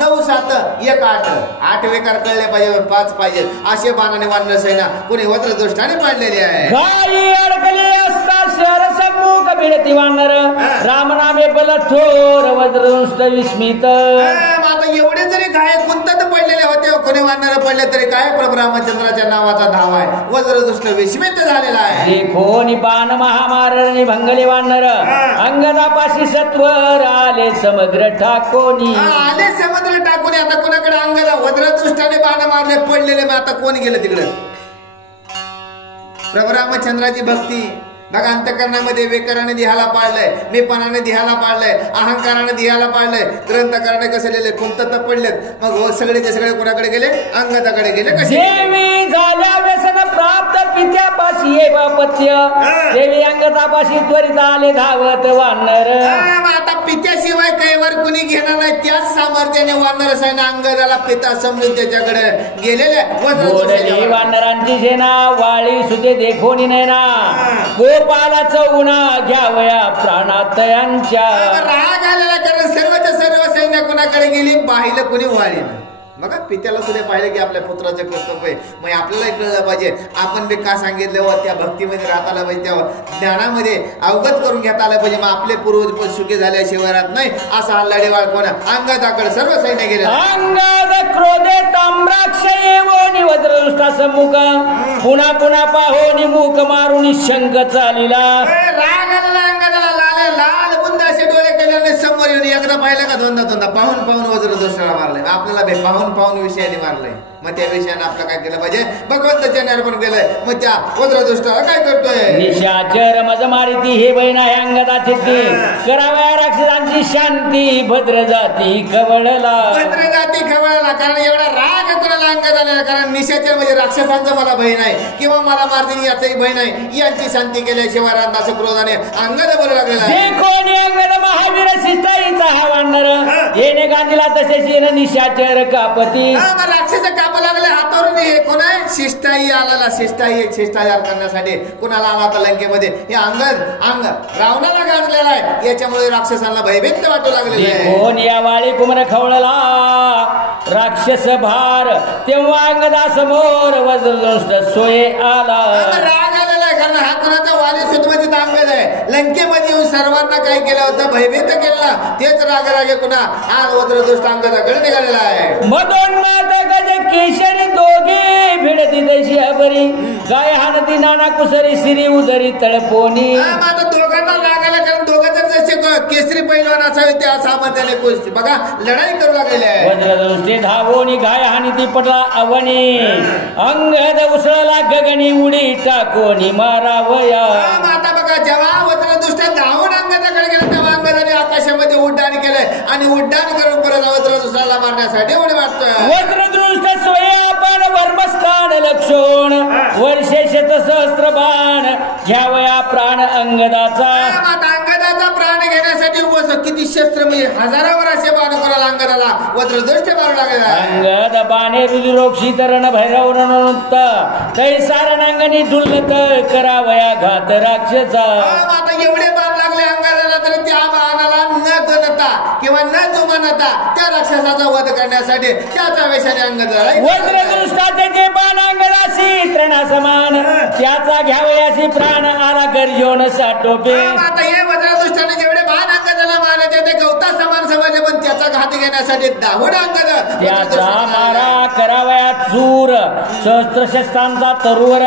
9 7 1 8 8 वेकार कळले पाहिजे 5 पाहिजे असे बाणाने वानर सैन्य कोणी वज्रदृष्टाने पाडलेली आहे. गाई अडकली असता शहर सम्मुख भिडती वानर राम नामे बल थोर वज्रदृष्ट विस्मित. आता एवढे जरी गाय कुंतात पडलेले होते कोणी वानर पडले तरी काय प्रभू रामचंद्राच्या नावाचा धाव आहे वज्रदृष्ट विस्मित झालेला आहे. देखोनी बाण महामारणी भंगले वानर अंगदापाशी सत्वर आले समुद्र ठाकोनी. आले समुद्र टाकून आता कोणाकडे अंगाला वज्रदृष्टाने बाण मारले पडलेले मग आता कोण गेलं तिकडे. प्रभू रामचंद्राची भक्ती बघा अंतकरणामध्ये वेकराने देहाला पाडलंय मीपणाने देहाला पाडलंय अहंकाराने देहाला पाडलंय ग्रंथकाराने कसे लिहिले कुंतत पडलेत मग सगळेचे सगळे कोणाकडे गेले अंगदाकडे गेले कसे. देवी झाल्या व्यसन प्राप्त पित्यापाशी ये बापत्य देवी अंगदापाशी त्वरित आले धावत वानर. आता पित्याशिवाय कैवर कुणी घेणार नाही त्याच सामर्थ्याने वानर सैन्य अंगदाला पिता समजून त्याच्याकडे गेलेले वानरांची सेना वाळी सुते देखोनी नैना गोपालाचं उन्हा घ्यावया प्राणात यांच्या. राग आलेला कारण सर्व सैन्य कुणाकडे गेली पाहिलं कुणी वाळी बघा पित्याला सुद्धा पाहिलं की आपल्या पुत्राचं कर्तव्य मग आपल्याला कळलं पाहिजे आपण बी का सांगितलं त्या भक्तीमध्ये राहता आलं पाहिजे त्या ज्ञानामध्ये अवगत करून घेता आलं पाहिजे मग आपले पूर्वज सुखी झाल्याशिवाय राहत नाही असा हल्लाडेवाळ कोण अंगदाकडे सर्व सैन्य गेले. अंगद क्रोधे ताम्राक्ष येवोनी वज्रदृष्टा सम्मुख पुन्हा पुन्हा पाहोनी मूक मारून शंख चालिला. राग आलेला अंगदाला लाल बुंद असे डोळे केल्याने समोर येऊन एकदा पाहिलं का दोनदा पाहून वज्रदृष्टाला मारलंय आपल्याला पाहून विषयाने मारलंय मग त्या विषयाने आपलं काय केलं पाहिजे भगवंताच्या निर्माण केलंय मग त्या वज्रदृष्टाला काय करतोय. निशाचर मज मारिती हे बहीण आहे अंगदाची ती कराव्या राक्षसांची शांती भद्र जाती खवळला कारण एवढा राग कोणाला अंगदाला, कारण निशाचर म्हणजे राक्षसांचं मला भय नाही किंवा मला मारतील याचाही भय नाही, यांची शांती केल्याशिवाय रांदाचं क्रोधाने अंगद बोलू लागलेला आहे. कोणी अंगद महावीर शिष्टाईचा हा वानर येणे गांधीला तसेच येणं निशाचर कापती. राक्षस कापा लागले हातावरून. हे कोण आहे? शिष्टाई आला. शिष्टाचार करण्यासाठी कुणाला आला तर लंकेमध्ये हे अंग रावणाला गांजलेला आहे. याच्यामुळे राक्षसांना भयभीत वाटू लागलेले आहे. कोण या वाळी कुमर खवळला राक्षस भार, तेव्हा अंगदा समोर वज्रदंष्ट सोये आला. राग आलेला आहे, कारण हा कुणाचा वाली सुतमजित अंगद आहे. लंकेमध्ये येऊन सर्वांना काय केलं होतं? भयभीत केला. तेच रागे कुणा आज वज्रदुष्ट अंगदाकडे निघालेला आहे. मदोन्माद गज केशरी दोघे भिडती तशी अबरी, गाय हानती नाना कुसरी श्री उदरी तळपोनी. आता दोघांना लागायला, कारण दोघं जर जसे केसरी पैलवान असावे त्या सामर्थ्याने कुस्ती बघा लढाई करू लागलेली आहे. वज्रदंष्टे धावोनी गाय हानी ती पडला अवनी, अंगद उसळला गगनी उडी टाकोनी मारावया. आता बघा जेव्हा वज्रदुष्ट धावून अंगदाकडे गेला तेव्हा अंगदाने आकाशामध्ये उड्डाण केलंय आणि उड्डाण करून परत वज्रदुष्टाला मारण्यासाठी उडी मारतोय. वज्रदृष्ट स्वयंपान वर्मस्थान लक्षण वर्षे शत सहस्त्र बाण घ्यावया प्राण अंगदाचा. अंगदाचा प्राण घेण्यासाठी किती शस्त्र म्हणजे हजारावर असे बाण करायला अंगदाला वज्रदुष्ट मारू लागलेला. अंगद बाणे रुद्रोक्षी तरण भैरव नुत्त तैसा रणांगणी डुलत करावया घात राक्षसा. आता एवढे बाण लागले अंगदाला तरी त्या बाणाला न गणता किंवा न जुमानता त्या राक्षसाचा वध करण्यासाठी त्याच्या वेशाने अंगदाला वज्रदृष्टाचे जे बाण अंगदाशी त्रणा समान, त्याचा घ्यावयाशी प्राण आला गर्जोन साटोपे. आता हे वज्रदुष्टाने जेवढे बाण अंगदाला मारले ते गवता समान समजले, पण त्याचा घात घेण्यासाठी दाहुड अंगद त्याचा मारा करावया चूर सहस्त्र शस्त्रांचा तरुवर,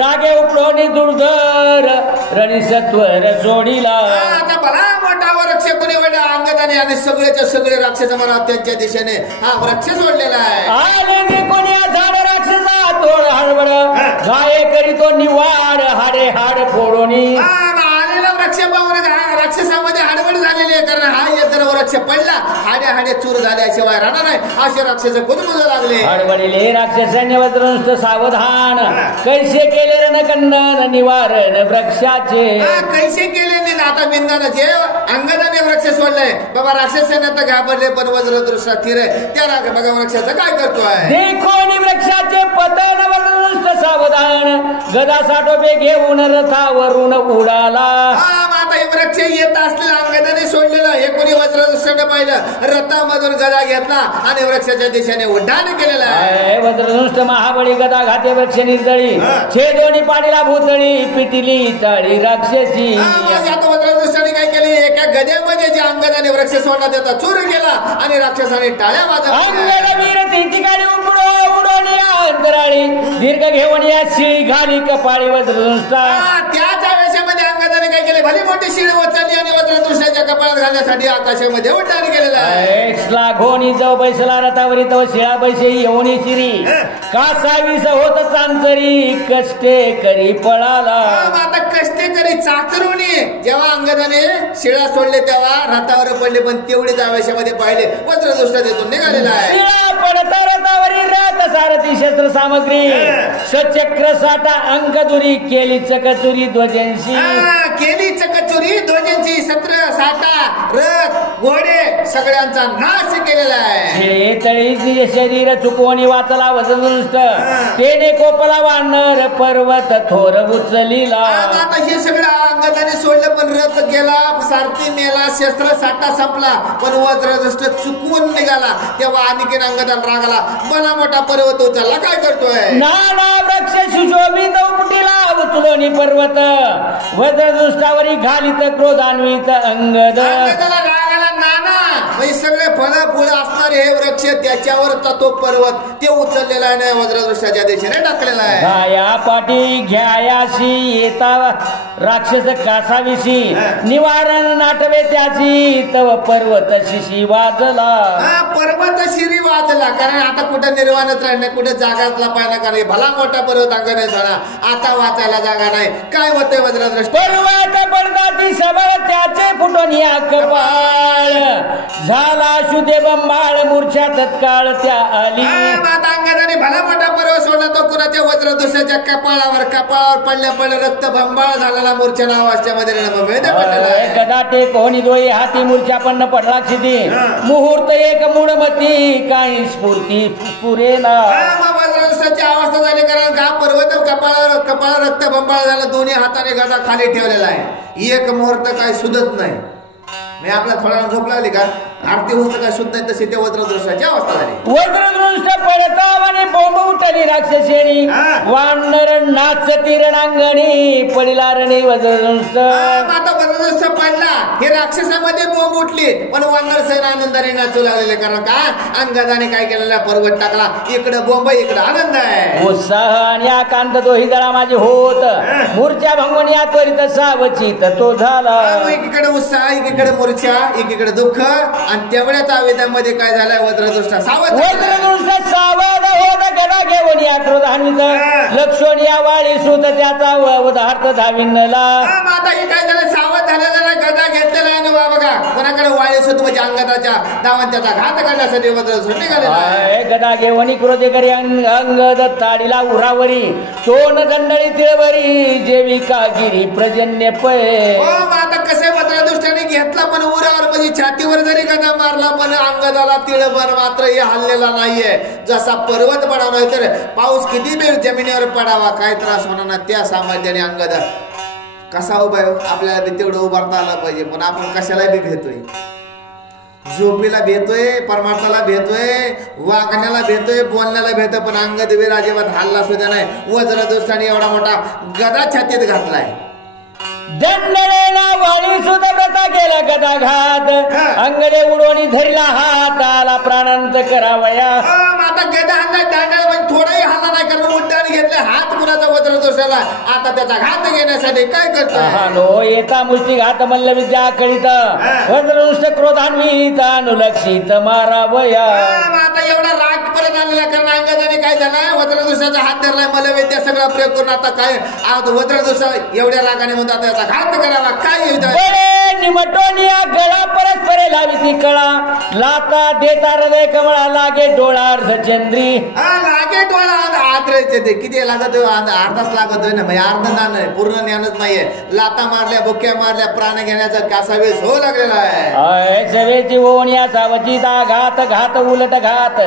रागे उपळोनी दुर्धर रणीसत्वर जोडीला. आता भला मोठा वृक्ष कोणी वडला अंगदाने आणि सगळेच्या सगळे राक्षस मला त्यांच्या दिशेने हा वृक्ष सोडलेला आहे. आले कोणी झाड राक्षसा तोड हळवळ, गाये करीतो निवाड हाडे हाड फोडोनी. आलेला वृक्ष पाहून राक्षसामध्ये हडबड झालेली आहे, कारण हा जर वृक्ष पडला हाडे चूर झाल्याशिवाय राहणार नाही असे राक्षस कुजबुज लागले. हडबडीले राक्षसांनी वज्रदंष्ट सावधान, कैसे केले रणकंदन निवारण वृक्षाचे. कैसे केले नाही आता बिंदाने जे अंगदाने वृक्ष सोडलंय बाबा राक्षसांना तर घाबरले, पण वज्रदृष्ट स्थिर आहे. त्या बघा वृक्षाचं काय करतोय? देखोनी वृक्षाचे पतन वज्रदंष्ट सावधान, गदा साठोबे घेऊन रथावरून उडाला. आता हे वृक्ष येत असलेला अंगदाने सोडलेलं हे कोणी वज्रदृष्टाने पाहिलं, रथामधून गदा घेतला आणि वृक्षाच्या दिशेने उड्डाण केलेलं आहे. वज्रदंष्ट महाबळी गदा घाते वृक्ष निर्दळी, छेदोनी पाडीला भूतळी पिटिली टाळी राक्षसी. वज्रदृष्टाने काय केले? एका गद्यामध्ये जे अंगदाने वृक्ष सोडला त्याचा चूर केला आणि राक्षसाने टाळ्या वाजवल्या. वीर तिची गाडी उडवून या अंतराळी, दीर्घ घेऊन या शिळी घाली कपाळी वज्रदंष्टा. त्याच्या वेशामध्ये अंगदाने काय केले? भली मोठी शिळी उचलली आणि वज्रदृष्टाच्या कपाळात घालण्यासाठी आकाशामध्ये उड्डाण केलेलं आहे. घोणी जाऊ बैसला रथावरी तव शिळा बैसे येऊनी शिरी, कासावीस होत चांचरी कष्टे करी पळाला. आता कष्टे करी चाचरुणी जेव्हा अंगदाने शिळा सोडले तेव्हा रथावर पडले, पण तेवढीच आवेशामध्ये पाहिले वज्रदृष्ट तिथून निघालेला आहे. पडता रथावरी रथ सारथी शस्त्र सामग्री, सचक्र साठा अंकदुरी केली चकचुरी ध्वजंशी. केली चकचुरी ध्वजंशी, सत्र साठा रथ घोडे सगळ्यांचा नाश केलेला आहे. तळी शरीर चुकवणी वाचला वज्रदंष्ट, तेने कोपला वानर पर्वत थोर उचलीला. आता हे सगळं अंगदाने सोडलं, पण रथ गेला, सारथी मेला, शस्त्र साठा संपला, पण वज्रदृष्ट चुकवून निघाला. तेव्हा आणखीन अंगदाला रागाला, मला मोठा पर्वत उचलला. काय करतोय? नाना वृक्ष सुशोभित उपटीला उचलोनी पर्वत, वज्रदृष्टावरी घालित क्रोधान्वित अंगद. रागाला नाना म्हणजे सगळे फळ फुलं असणारे हे वृक्ष त्याच्यावरचा तो पर्वत ते उचललेला आहे, वज्रदृष्टाच्या दिशेने टाकलेला आहे. गाया पाठी घ्यायाशी येता राक्षस कासाविशी, निवारण नाटवे त्याची तव पर्वत शिशी वाजला. पर्वत शिरी वाजला, कारण आता कुठं निर्वाणच राहणार, कुठे जागातला पाहिला, कारण भला मोठा पर्वत अंगणे झाला, आता वाचायला जागा नाही. काय होतंय वज्रदृष्ट? पर्वत पडदाती सबळ त्याचे फुटून या कपाळ, झाला शुदे बंबाळ मूर्छा तत्काळ त्या आली. माता अंगाने भला मोठा पर्व सोडला तो कुणाच्या वज्रदोषाच्या कपाळावर पडल्या रक्त बंबाळ झालेला मूर्छा नावाच्या मध्ये गदा टेकोनी दोई हाती मूर्छा पण पडला क्षिती. मुहूर्त एक मूढमती काही स्फूर्ती पुरेना. वज्रदोषाची अवस्था झाली कारण का पर्वत कपाळावर रक्त बंबाळ झाला. दोन्ही हाताने गदा खाली ठेवलेला आहे. एक मुहूर्त काही सुधत नाही. मी आपला थोडा झोप लागली का आरती होत काय सुद्धा नाही तशी ते वज्रदृष्टाची अवस्था झाली. वज्रदृष्ट पडता आणि बोंब उठली राक्षसेनी. वानर नाचती रणांगणी पडिला रणे वज्रदृष्ट. आता वज्रदृष्ट पडला हे राक्षसामध्ये बोंब उठली पण वानर सेना आनंदाने नाचू लागलेले कारण का अंगदाने काय केलेला पर्वत टाकला. इकडं बोंब इकडं आनंद आहे. उत्साह आणि आकांत दोही दळा माझे होत. मूर्छा भंगून या त्वरित सावचित तो झाला. एकीकडे उत्साह एकीकडे मूर्छा एकीकडे दुःख आणि तेवढ्याच आवेदामध्ये काय झालंय वज्रदृष्ट सावध होत गदा घेऊन या क्रोधान्वित लक्षण या वाळी सुत त्याचा उदाहर्थ धाविनला. आता हे काय झालं सावध झालेला गदा घेतलेला आहे ना बघा कोणाकडे वाळी सुत म्हणजे अंगदाच्या दावान त्याचा घात करण्यासाठी वज्रदृष्ट निघालेला. गदा घेऊन क्रोधे करी अंगद ताडीला उरावरी सोन दंडळी तिळवरी जेवी कागिरी प्रजन्य पय. आता कसे वज्रदृष्टाने घेतला पण उरावर म्हणजे छातीवर जरी गदा मारला पण अंगदाला तिळभर मात्र हे हल्लेला नाहीये. जसा पर्वत पडावा तर पाऊस किती वेळ जमिनीवर पडावा काय त्रास होणार ना त्या सामर्थ्याने अंगदा कसा उभा आपल्याला बी तेवढं उभारता आलं पाहिजे. पण आपण कशाला बी भेटतोय झोपीला भेटतोय परमार्थाला भेटतोय वागण्याला भेटतोय बोलण्याला भेटतोय पण अंगद वीर अजिबात हल्ला सुद्धा नाही. वज्रदृष्टाने एवढा मोठा गदा छातीत घातलाय. दंडळेला वाळी सुद्धा व्रता केला गदा घात. अंगडे उडवणी धरला हात आला प्राणांत करावया. आता गदा हल्ला दांडळ म्हणजे थोडाही हल्ला नाही कारण उड्डाण घेतले हात कुणाचा वज्रदोषाला आता त्याचा घात घेण्यासाठी काय करतो येता मुष्टी घात मल्ल विद्या कळीत वज्रदुष्ट क्रोधान्वित अनुलक्षित मारावया. आता एवढा राग परत आलेला कारण अंगदाने काय झाला वज्रदोषाचा हात धरलाय मल्लविद्या सगळा प्रयोग करून आता काय वज्रदोष एवढ्या रागाने म्हणतात त्याचा घात करावा काय निमटोनिया गळा परस्परे लावी ती कळा लाता देता हृदय कमळा लागे डोळा अर्धचंद्री. लागे डोळा आदरायचे ते किती लागत अर्धाच लागतोय ना म्हणजे अर्ध ज्ञान आहे पूर्ण ज्ञानच नाहीये. लाता मारल्या बुक्या मारल्या प्राण घेण्याचा कासा वेळ हो लागलेला आहे. सवेची ओवण्या सावचिता घात घात उलट घात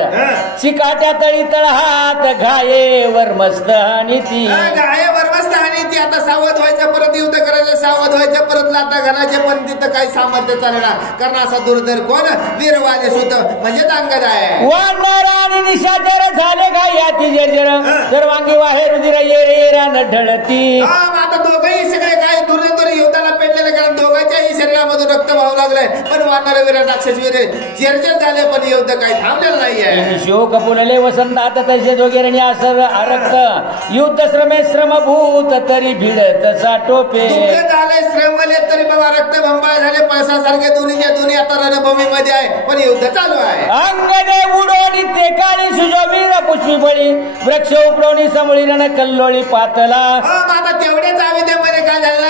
चिकाट्या तळी तळ हात घाये वर्मस्त आणि ती घाये वर्मस्त आणि ती आता सावध व्हायचं परत युद्ध करायचं सावध व्हायचं परत लाता घालायचे पण तिथं काही सामर्थ्य चालणार कारण असा दुर्धर कोण वीरवाले सुद्धा म्हणजे अंगद आहे. वानर आणि निशाचर झाले काय याती जर्जर सर्वांगी वाहे रुधिर येरा न ढळती. आता दोघंही सगळे काय दुर्धर युद्धाला पेटलेले कारण दोघांच्याही शरीरामधून रक्त व्हावं लागलंय पण वानर वीर राक्षस वीर जर्जर झाले पण युद्ध काही थांबलेलं नाहीये. शोक फुलले वसंतात तसे दोघे असर आरक्त युद्ध श्रमे श्रमभूत तरी भिडत साटोपे. झाले श्रमले तरी बाबा रक्त बंबाळ झाले पैसासारखे दोन्ही आता रणभूमीमध्ये आहे पण युद्ध चालू आहे. अंगदे उडोणी ते काळी सुजोवीर पुष्पी बळी वृक्ष उपडोणी समोळी रण कल्लोळी पातला. आता तेवढ्याच आवेदमध्ये काय झालं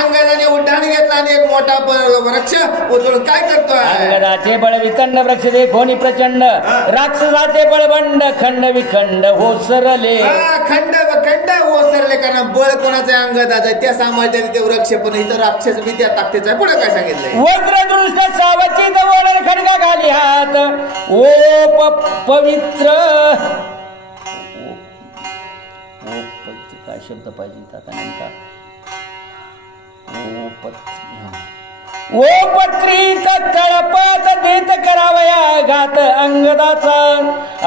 अंगदाने उड्डाण घेतला आणि एक मोठा वृक्ष उचलून काय करतोय अंगदाचे बळ विखंड वृक्ष देखोनी प्रचंड राक्षसाचे बळबंड खंड विखंड ओसरले. खंड ओसरले कारण बळ कोणाचे अंगदाचे त्या सामर्थ्याने ते वृक्ष पण इथं राक्षस विद्या ताकदीचा आहे. पुढे काय सांगितलंय वज्रदृष्ट सावचित वडर खडगा घाली हात ओ पवित्र काय शब्द पाहिजे आता नेमका ओ पत्रिक तळपत देत करावया घात अंगदाचा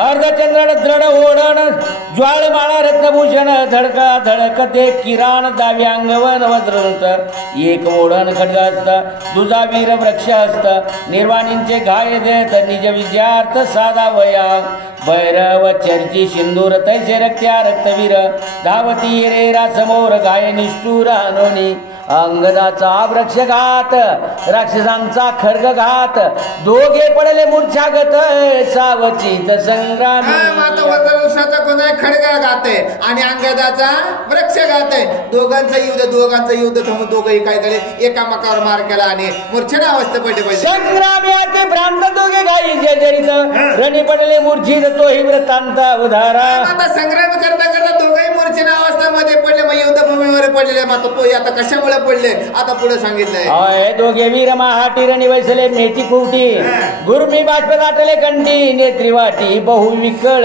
अर्धचंद्र द्रढ ओढण ज्वाळमाळा रत्नभूषण धडका धडकते किराण दावी अंगवन वज्रदृष्ट एक ओढण खडगास्त दुजा वीर वृक्ष असत निर्वाणींचे घाय देत निज विजयार्थ साधावया. भैरव चर्ची सिंदूर तैसे रक्त्या रक्तवीर धावती रेरा समोर गाय निष्ठुर अनोनी अंगदाचा वृक्षघात राक्षसांचा खर्गघात दोघे पडले मूर्छागत सावचित संग्राम. माता वज्रदूषाचा कोणा खडगा घात आहे आणि अंगदाचा वृक्ष घात आहे. दोघांचं युद्ध थांबून दोघंही काय केले एकामेकावर मार केला आणि मूर्छना अवस्था पडले पाहिजे. संग्राम याचे भ्रांत दोघे गाई जर्जरित रणी पडले मूर्छित तोही वृत्तांत उधारा. आता संग्राम करता करता दोघंही मूर्छना अवस्थेमध्ये पडले मग युद्धभूमीवर पडलेले. माता तो आता कशामुळे पडले आता पुढे सांगितलंय. दोघे वीर महाटी रणी वैसले मेथी कुवटी गुरुमी बाष्प दाटले कंठी नेत्री वाटी बहु विकळ.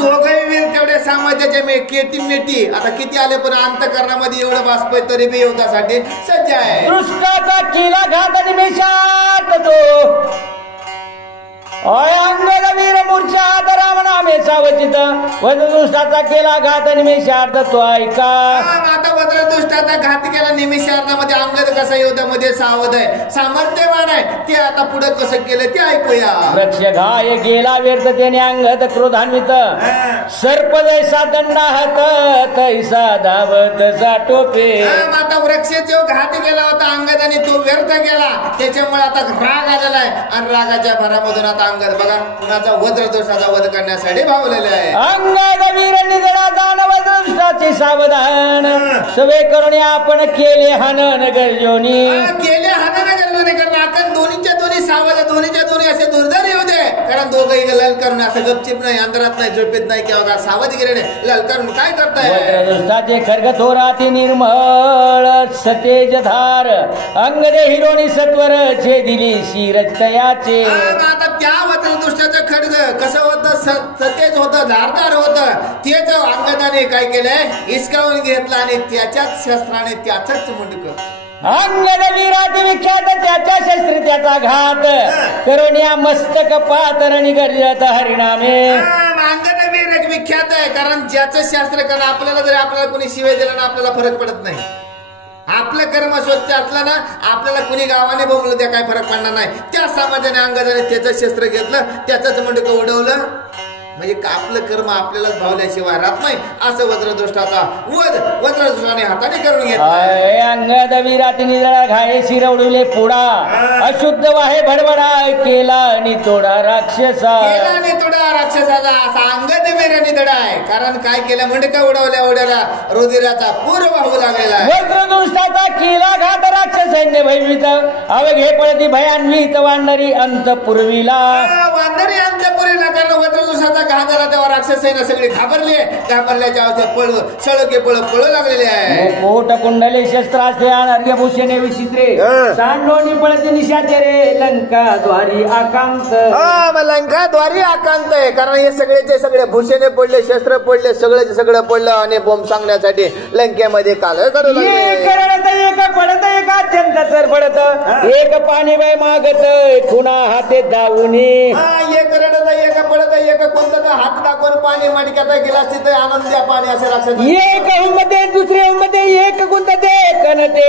दोघंही वीर तेवढे सामर्थ्याचे केटी मेटी आता किती आले पण अंतकरणामध्ये एवढं बाष्प तरी बी युद्धासाठी सज्ज आहे. दृष्टाचा किला घात निमेषात तो अंगद वीर मूर्छात रामनामे सावचित वज्रदुष्टाचा केला घात निमेषार्थ तो ऐका. आता वज्रदुष्टाचा घात केला निमेषार्धामध्ये अंगद कसा युद्धामध्ये सावध आहे सामर्थ्यवान आहे ते आता पुढे कसं केलं ते ऐकूया. वृक्ष घाय गेला व्यर्थ त्याने अंगद क्रोधान्वित सर्प जैसा दंडाहत तैसा धावत टोपे. आता वृक्षाचा घात केला होता अंगदाने तो व्यर्थ केला त्याच्यामुळे आता राग आलेला आहे आणि रागाच्या भरामधून आता अंगद बघा कुणाचा वज्रदोषाचा वध करण्यासाठी भावलेले आहे. अंगद वीर निधडा दान वज्रदुष्टाचे सावधान सवे करुणे आपण केले हनन गर्जोनी. केले हनन गर्जोनी कारण आपण दोन्हीच्या दोन्ही सावध दोन्हीच्या दोन्ही असे दुर्धर येऊ दे कारण दोघंही लल करून असं गपचिप नाही अंधारात नाही झोपेत नाही किंवा सावधगिरीने लल करून काय करताय. वज्रदुष्टाचे खर्ग थोराती निर्मळ सतेज धार अंगदे हिरोणी सत्वर छेदिली शिरतयाचे. आता त्या वज्रदुष्टाचं खड्ग कसं होतं सतेज होतं धारदार होतं तेच अंगदाने काय केलंय हिसकावून घेतलं आणि त्याच्याच शस्त्राने त्याचाच मुंडक. अंगद वीराती विख्यात त्याच्या शस्त्री त्याचा घात करून या मस्तक पातरणी गर्जत हरिणामे. अंगद वीर विख्यात आहे कारण ज्याचं शास्त्र कारण आपल्याला जरी आपल्याला कोणी शिवाय दिला ना आपल्याला फरक पडत नाही. आपलं कर्म स्वच्छ असलं ना आपल्याला कुणी गावाने बोंबलं त्या काय फरक पडणार नाही. त्या समाजाने अंगदाने त्याचं शस्त्र घेतलं त्याचंच मुंडक उडवलं म्हणजे आपलं कर्म आपल्यालाच भावल्याशिवाय राहत नाही असं वज्रदुष्टाचा वध वज्रदुष्टाने हाताने करून घेतला. अंगद वीराती निधडा घाये शिरवडले पुढा अशुद्ध वाहे भडबडा केला नितोडा राक्षसा. केला नितोडा राक्षसाचा असा अंगद वीर निधडा आहे कारण काय केलं मुंडका उडवल्या उड्याला रुधिराचा पूर वाहू लागलेला. वज्रदुष्टाचा केला घात राक्षस सैन्य भयभीत अवघे पडती भयान्वित वानरी अंतपुरवीला. वानरी अंतपुरीला कारण वज्रदुष्टाचा घातला तेव्हा राक्षस सैन्य सगळे घाबरल्याच्या अवस्थेत पळू लागलेले आहे. कोट कुंडले शस्त्रास्त्रे अर्घ्यभूषणे विचित्रे सांडोनी पळते निशाचे रे लंका द्वारी आकांत. लंका द्वारी आकांत आहे कारण हे सगळेचे सगळे भूषणे पडले शस्त्र पडले सगळेचे सगळं पडलं आणि बोंब सांगण्यासाठी लंकेमध्ये काल करू लागले. एक पडत एक अत्यंत चर पडत एक पाणी बाय मागत खुणा हाते दावूनी. एक रडत एक पडत एक कोणतं हात टाकून पाणी मटक्यात गिलास तिथे आनंद द्या पाणी असे राक्षस. एक हुमते दुसरे हुमते एक गुंतते कनते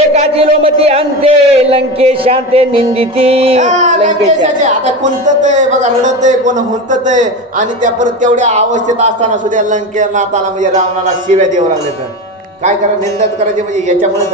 एक आजिलोमती अंते लंके शांते निंदिती. आता कुंतत आहे बघा रडत आहे कोण हुंतत आहे आणि त्या परत तेवढ्या अवस्थेत असताना सुद्धा लंकेनाथाला म्हणजे रावणाला शिव्या देऊ लागले. तर काय करा निंदाच करायचे म्हणजे याच्यामुळे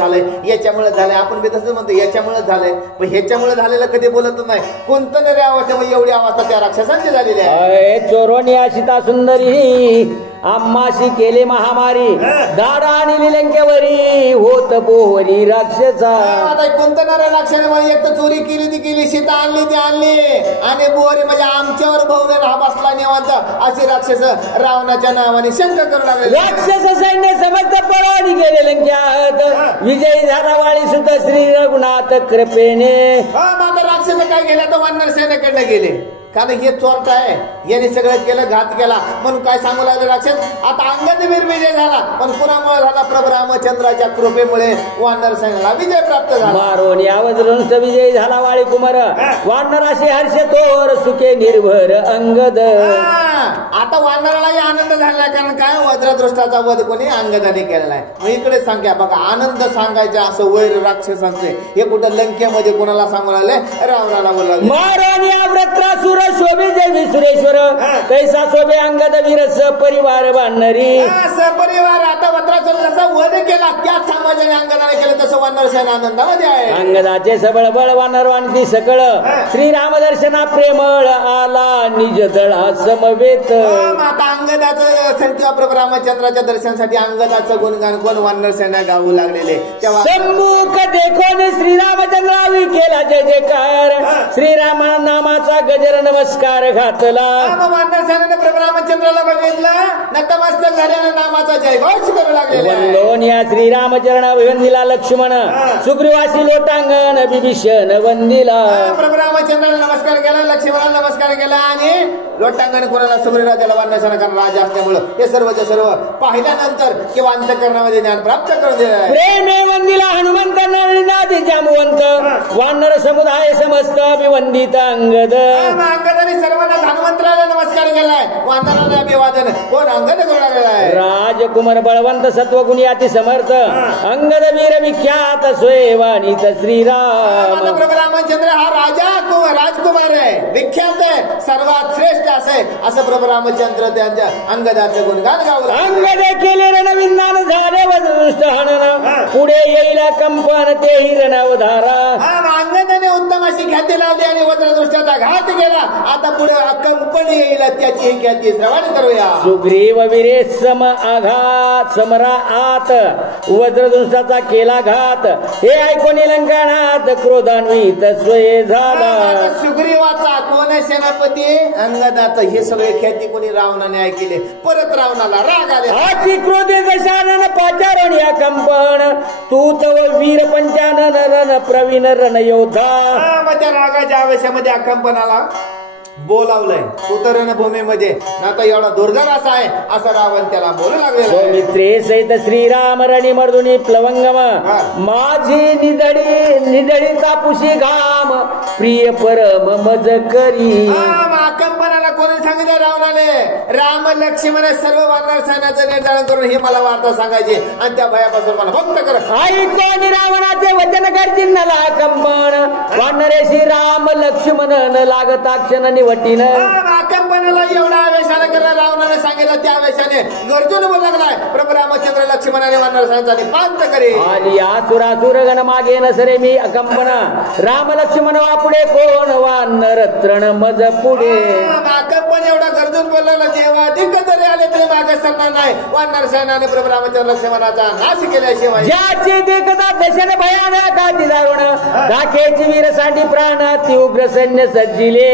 झालंय आपण बी तसंच म्हणतो याच्यामुळे झालंय पण ह्याच्यामुळे झालेलं कधी बोलत नाही. कोणतं तरी अवस्था म्हणजे एवढी अवस्था त्या राक्षसांची झालेली आहे. चोरोनी अशिता सुंदरी आम्हाशी केले महामारी दाडा आणि लंकेवरी होत बोहरी राक्षसा. आता कोणतं नारा राक्षसाने एक तर चोरी केली ती केली सीता आणली ती आणली आणि बोहरी म्हणजे आमच्यावर भाऊने हा बसला निवांत अशी राक्षस रावणाच्या नावाने शंका करू लागले. राक्षस सैन्य समर्थ पळाली गेले लंक्यात विजयी झाला वाळी सुद्धा श्री रघुनाथ कृपेने. माझा राक्षस काय गेला तर वानर सैन्याकडे गेले कारण हे चोरट आहे याने सगळं केलं घात केला म्हणून काय सांगू लागले राक्षस. आता अंगद वीर विजय झाला पण कुणामुळे झाला प्रभू रामचंद्राच्या कृपेमुळे वानर सैन्याला विजय प्राप्त झाला. मारून यावदृंश विजयी झाला वाळी कुमार वानराशी हर्ष तोर सुखे निर्भर अंगद. आता वानरालाही आनंद झालाय, कारण काय वज्रदृष्टाचा वध कोणी अंगदाने केलेला आहे. मग इकडे सांगा बघा, आनंद सांगायचे असं वैर राक्षसांचे हे कुठं लंकेमध्ये कोणाला सांगू लागले, रावणाला बोलला महाराणी व्रत्रासुर शोभे जय सुरेश्वर कैसा शोभे अंगद वीरस परिवार बांधणारी सपरिवार. आता वज्रासुर जसा वध केला त्याच समाजाने अंगदाने केलं, तसं वानर सेना आनंदामध्ये आहे. अंगदाचे सबळ बळ वानर वाणती सकळ श्रीराम दर्शना प्रेमळ आला निज दळा समवेत. आता अंगदाचं संख्या प्रभू रामचंद्राच्या दर्शनासाठी अंगदाचं गुणगान कोण वानर सेना गाऊ लागलेले. तेव्हा सम्मुख देखोन श्रीरामचंद्रावी केला जय जयकार श्रीराम नामाचा गजर नमस्कार घातला. वानर सेनेने प्रभू रामचंद्राला बघितलं, नतमस्तक झाल्यानं नामाचा जयघोष करू लागलेला आहे. वंदोन या श्रीरामचरण वंदिला लक्ष्मण सुग्रीवासी लोटांगण विभीषण वंदिला. प्रभू रामचंद्राला नमस्कार केला, लक्ष्मणाला नमस्कार केला आणि लोटांगण कोणाला सुग्रीराजाला वानर सेना कारण राजा असल्यामुळं हे सर्वच्या सर्व पाहिल्यानंतर किंवा अंतःकरणामध्ये ज्ञान प्राप्त करून दिले. प्रेमे वंदिला हनुमंत नळिनादी जामवंत वानर समुदाय समस्त अभिवंदित अंगद. अंगदाने सर्वांना हनुमंतराला नमस्कार केलाय, वानराला अभिवादन कोण अंगद करू लागलेला आहे. राजकुमार बळवंत सत्वगुणी अति समर्थ अंगद वीर विख्यात स्वयंवाणीत श्रीराम. प्रभू रामचंद्र हा राजकुमार आहे, विख्यात आहे, सर्वात श्रेष्ठ असे असं प्रभू रामचंद्र त्यांच्या अंगदाचं गुणगान गावलं. अंगद केले रणविंदान झाले वदृष्ट हनन पुढे येईल कंपन ते हिरणवधारा. अंगदाने उत्तम अशी ख्याती लावली आणि वज्रदृष्टाचा घात केला. आता पुढे कंपन येईल त्याची ही ख्याती श्रवण करूया. सुग्रीव वीरे सम आघात समरा आत वज्रदृष्टाचा केला घात हे ऐकून लंकानात क्रोधान्वित स्वय झाला. सुग्रीवाचा कोण सेनापती अंगदाचं हे सगळे ख्याती कोणी रावणाने ऐकले. परत रावणाला राग आले, अति क्रोधे दशानन पाचारण या कंपन तू तव वीर पंचानन रण प्रवीण रण योद्धा. मग त्या रागाच्या आवेशामध्ये कंपनाला बोलावलंय तू तर रणभूमीमध्ये ना तर एवढा दुर्धर असा आहे असं रावण त्याला बोलू लागले. मित्रे सहित श्रीराम रणी मर्दुनी प्लवंगम माझी निदळी कापुशी घाम प्रिय परम मज करी. कंपनाला कोणी सांगितलं रावणाने राम लक्ष्मण सर्व वानर सैन्याचं निर्धारण करून ही मला वार्ता सांगायची आणि त्या भयापासून मला मुक्त कर. ऐकून रावणाचे वचन करचिन्हला कंपन वानरेशी राम लक्ष्मण न लागता क्षण निवटीन. कंपनाला एवढा आवेशाने करा रावणाने सांगितलं, त्या आवेशाने गरजून बोलू लागलाय प्रभू रामचंद्र लक्ष्मणाने वानर सैन्याचा निपात करे. आणि आसुरासुर गण मागे नसरे मी कंपना राम लक्ष्मण वापुढे कोण वानर तृण मज पुढे. कंपन एवढा गरजून बोलला जेव्हा दिग्गजरे आले तरी मागे सरणार नाही. वानर सैन्याने प्रभू रामचंद्र लक्ष्मणाचा नाश केल्याशिवाय ज्याची देखता दशन भयानक अति दारुण दाखेची वीर साठी प्राण अति उग्र सैन्य सज्जिले.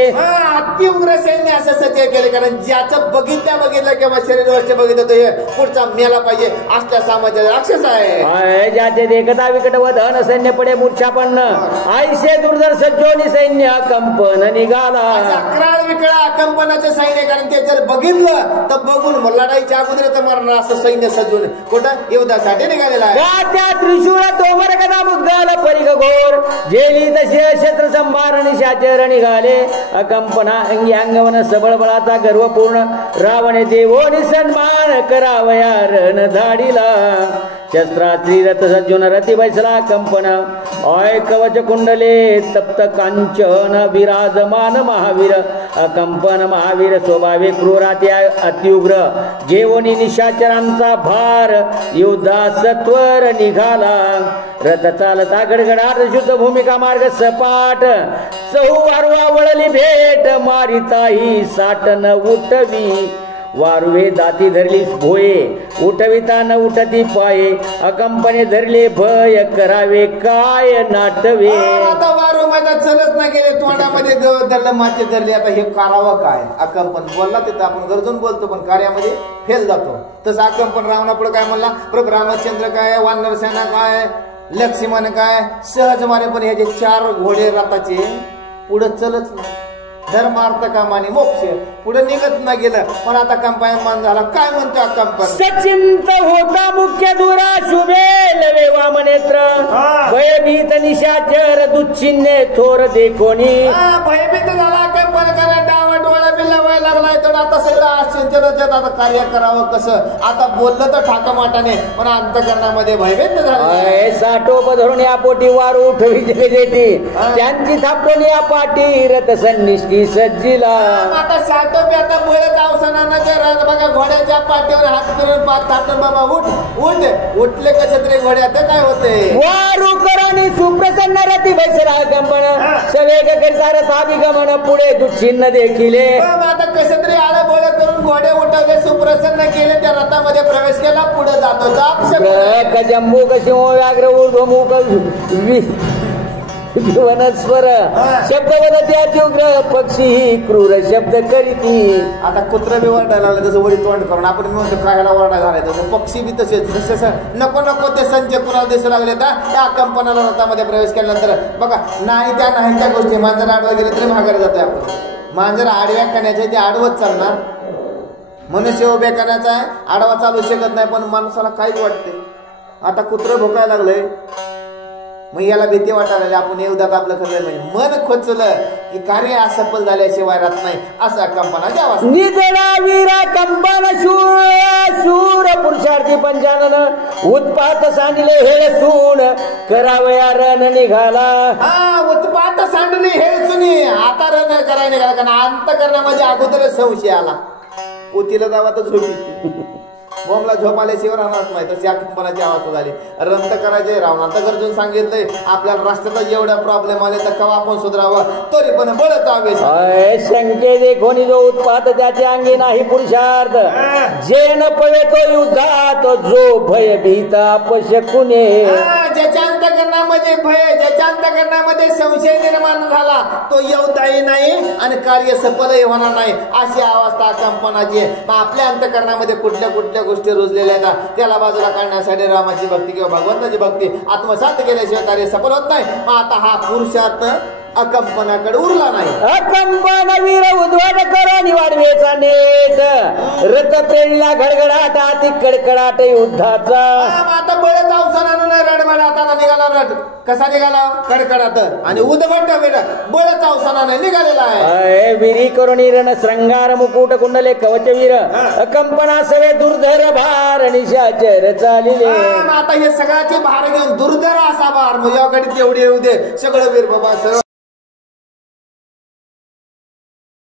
अति उग्र सैन्य असं सज्ज केले, कारण ज्याचं बघितलं किंवा शरीरवरचे बघितलं तर हे पुढचा मेला पाहिजे असल्या समाजाचा राक्षस आहे. ज्याचे देखता विकट व धन सैन्य पडे मूर्छापन्न आयशे दुर्धर सज्जोनी सैन्य कंपन निघाला. अकराळ विकळा कंपनाचे सैन्य, कारण ते जर बघितलं तर बघून लढाईच्या अगोदर तर मरणार असं सैन्य सजून कुठं युद्धासाठी निघालेला आहे. त्या त्रिशूळ तोमर कदा मुद्गाल परिग घोर जेली तसे क्षेत्र संभार निशाचर निघाले. कंपना अंगी अंगवन सबळ बळाचा गर्वपूर्ण रावणे देवोनी सन्मान करावया रण धाडीला. शस्त्रास्त्री रथ सज्जून रती बैसला कंपन ऑय कवच कुंडले तप्त कांचन विराजमान महावीर. कंपन महावीर स्वभावे क्रूराती अतिउग्र जेवोनी निशाचरांचा भार युद्धा सत्वर निघाला. रथ चालता गडगडाट शुद्ध भूमिका मार्ग सपाट चहूवारवा वळली भेट मारिताही साठन उठवी. वारुवे दाती धरली भोये उठविता न उठती पाये कंपने धरले भय करावे काय नाटवे. आता वारू माझा चलच नाही गेले तोंडामध्ये धरलं माती धरली, आता हे करावं काय. कंपन बोलला तिथं आपण गरजून बोलतो पण कार्यामध्ये फेल जातो. तसं कंपन रावणा पुढे काय म्हणला प्रभू रामचंद्र काय वानर सेना काय लक्ष्मण काय सहज मारे, पण ह्याचे 4 घोडे रथाचे पुढे चलच नाही. धर्मार्थ काम आणि मोक्ष पुढे निघत न गेलं. पण आता कंपायन मान झाला काय म्हणतो कंपन सचिंत होता मुख्य दुरा शुभे लवे वामनेत्र भयभीत निशाचर दुच्छिन्ने थोर देखोनी. भयभीत झाला कंपन करा डावा डोळा बिल्ला व्हायला लागलाय तर आता सगळं आश्चर्याचं आता कार्य करावं कसं. आता बोललं तर ठाकमाटाने पण अंतकरणामध्ये भयभीत झालं. साठोप धरून या पोटी वार उठवी जगजेटी त्यांची थापटून या पाठी रथ सन्निष्ठी सज्जीला. आता साठोपी आता बोलत अवसानाच्या बघा घोड्याच्या पाठीवर हात फिरून पाच थापटून बाबा उठले कसे तरी घोड्यात काय होते. वारू करणी सुप्रसन्न रती बैसरा कंपन सवेग करता रथाभिगमन पुढे दुच्छिन्न देखिले. आता कसं तरी आलं बोल करून घोडे उठवले सुप्रसन्न केले त्या रथामध्ये प्रवेश केला पुढे जातो. जम्बू कशी व्याघ्र ऊर्ध्वमुख वनस्वर शब्द त्याची उग्र पक्षी क्रूर शब्द करीती. आता कुत्र बी वरडायला लागले तसं वरी तोंड करून आपण म्हणतो कायला वरडा झालाय तसं पक्षी बी तसेच नको ते संचय कुणाला दिसू लागले त्या कंपनाला रथामध्ये प्रवेश केल्यानंतर बघा नाही त्या गोष्टी मांजर आडवा गेले तरी माघारी जातोय आपण. मांजर आडव्या करण्याचे ते आडवत चालणार मनुष्य उभ्या करण्याचा आहे आडवा चालू शकत नाही पण माणसाला काहीच वाटते. आता कुत्र भुकायला लागलंय मग याला भीती वाटायला आपण येऊदात आपलं खरं नाही मन खोचलं की कार्य असफल झाल्याशिवाय राहत नाही असा कंपनाच्या आवाज. निधडा वीरा कंपन शूर पुरुषार्थी पंचानन उत्पात सांडले हे सून करावया रण निघाला. उत्पात सांडली हे सुनी आता रण करायला निघाला कारण अंतकरणामध्ये अगोदर संशय आला. पोतीला जावा तर झोपी बोमला झोप आल्याशिवाय राहणार नाही तशी या कंपनाची अवस्था झाली. रंत करायचे रावणात गरजून सांगितलंय आपल्याला रस्त्याचा एवढा प्रॉब्लेम आले तर केव्हा आपण सुधारावं तरी पण बळच आवेश. शंके देखोनी जो उत्पात त्याच्या अंगी नाही पुरुषार्थ जे न पळे तो युद्धात जो भय भीता अपशकुने. ज्याच्या अंतकरणामध्ये भय ज्याच्या अंतकरणामध्ये संशय निर्माण झाला तो योद्धाही नाही आणि कार्य सफलही होणार नाही अशी अवस्था कंपनाची. आपल्या अंतकरणामध्ये कुठल्या गोष्टी रुजलेल्या आहेत त्याला बाजूला काढण्यासाठी रामाची भक्ती किंवा भगवंताची भक्ती आत्मसात केल्याशिवाय कार्य सफल होत नाही. मग आता हा पुरुषार्थ अकंपनाकडे उरला नाही. अकंपन वीर उद्वाद करून वाढवेचा नेट रथ प्रेरणीला घडघडाट अति कडकडाट युद्धाचा. आता बळच अवसानानं रडबड आता निघाला रथ कसा निघाला कडकडाट आणि उदभट वेळ बळच अवसानानं निघालेला आहे. विरी करुणी रण श्रंगार मुकुट कुंडले कवच वीर अकंपना सवे दुर्धर भार निशाचर चालिले. आता हे सगळ्याचे भार घेऊन दुर्धर असा भार म्हणजे तेवढे येऊ दे सगळं वीर बाबा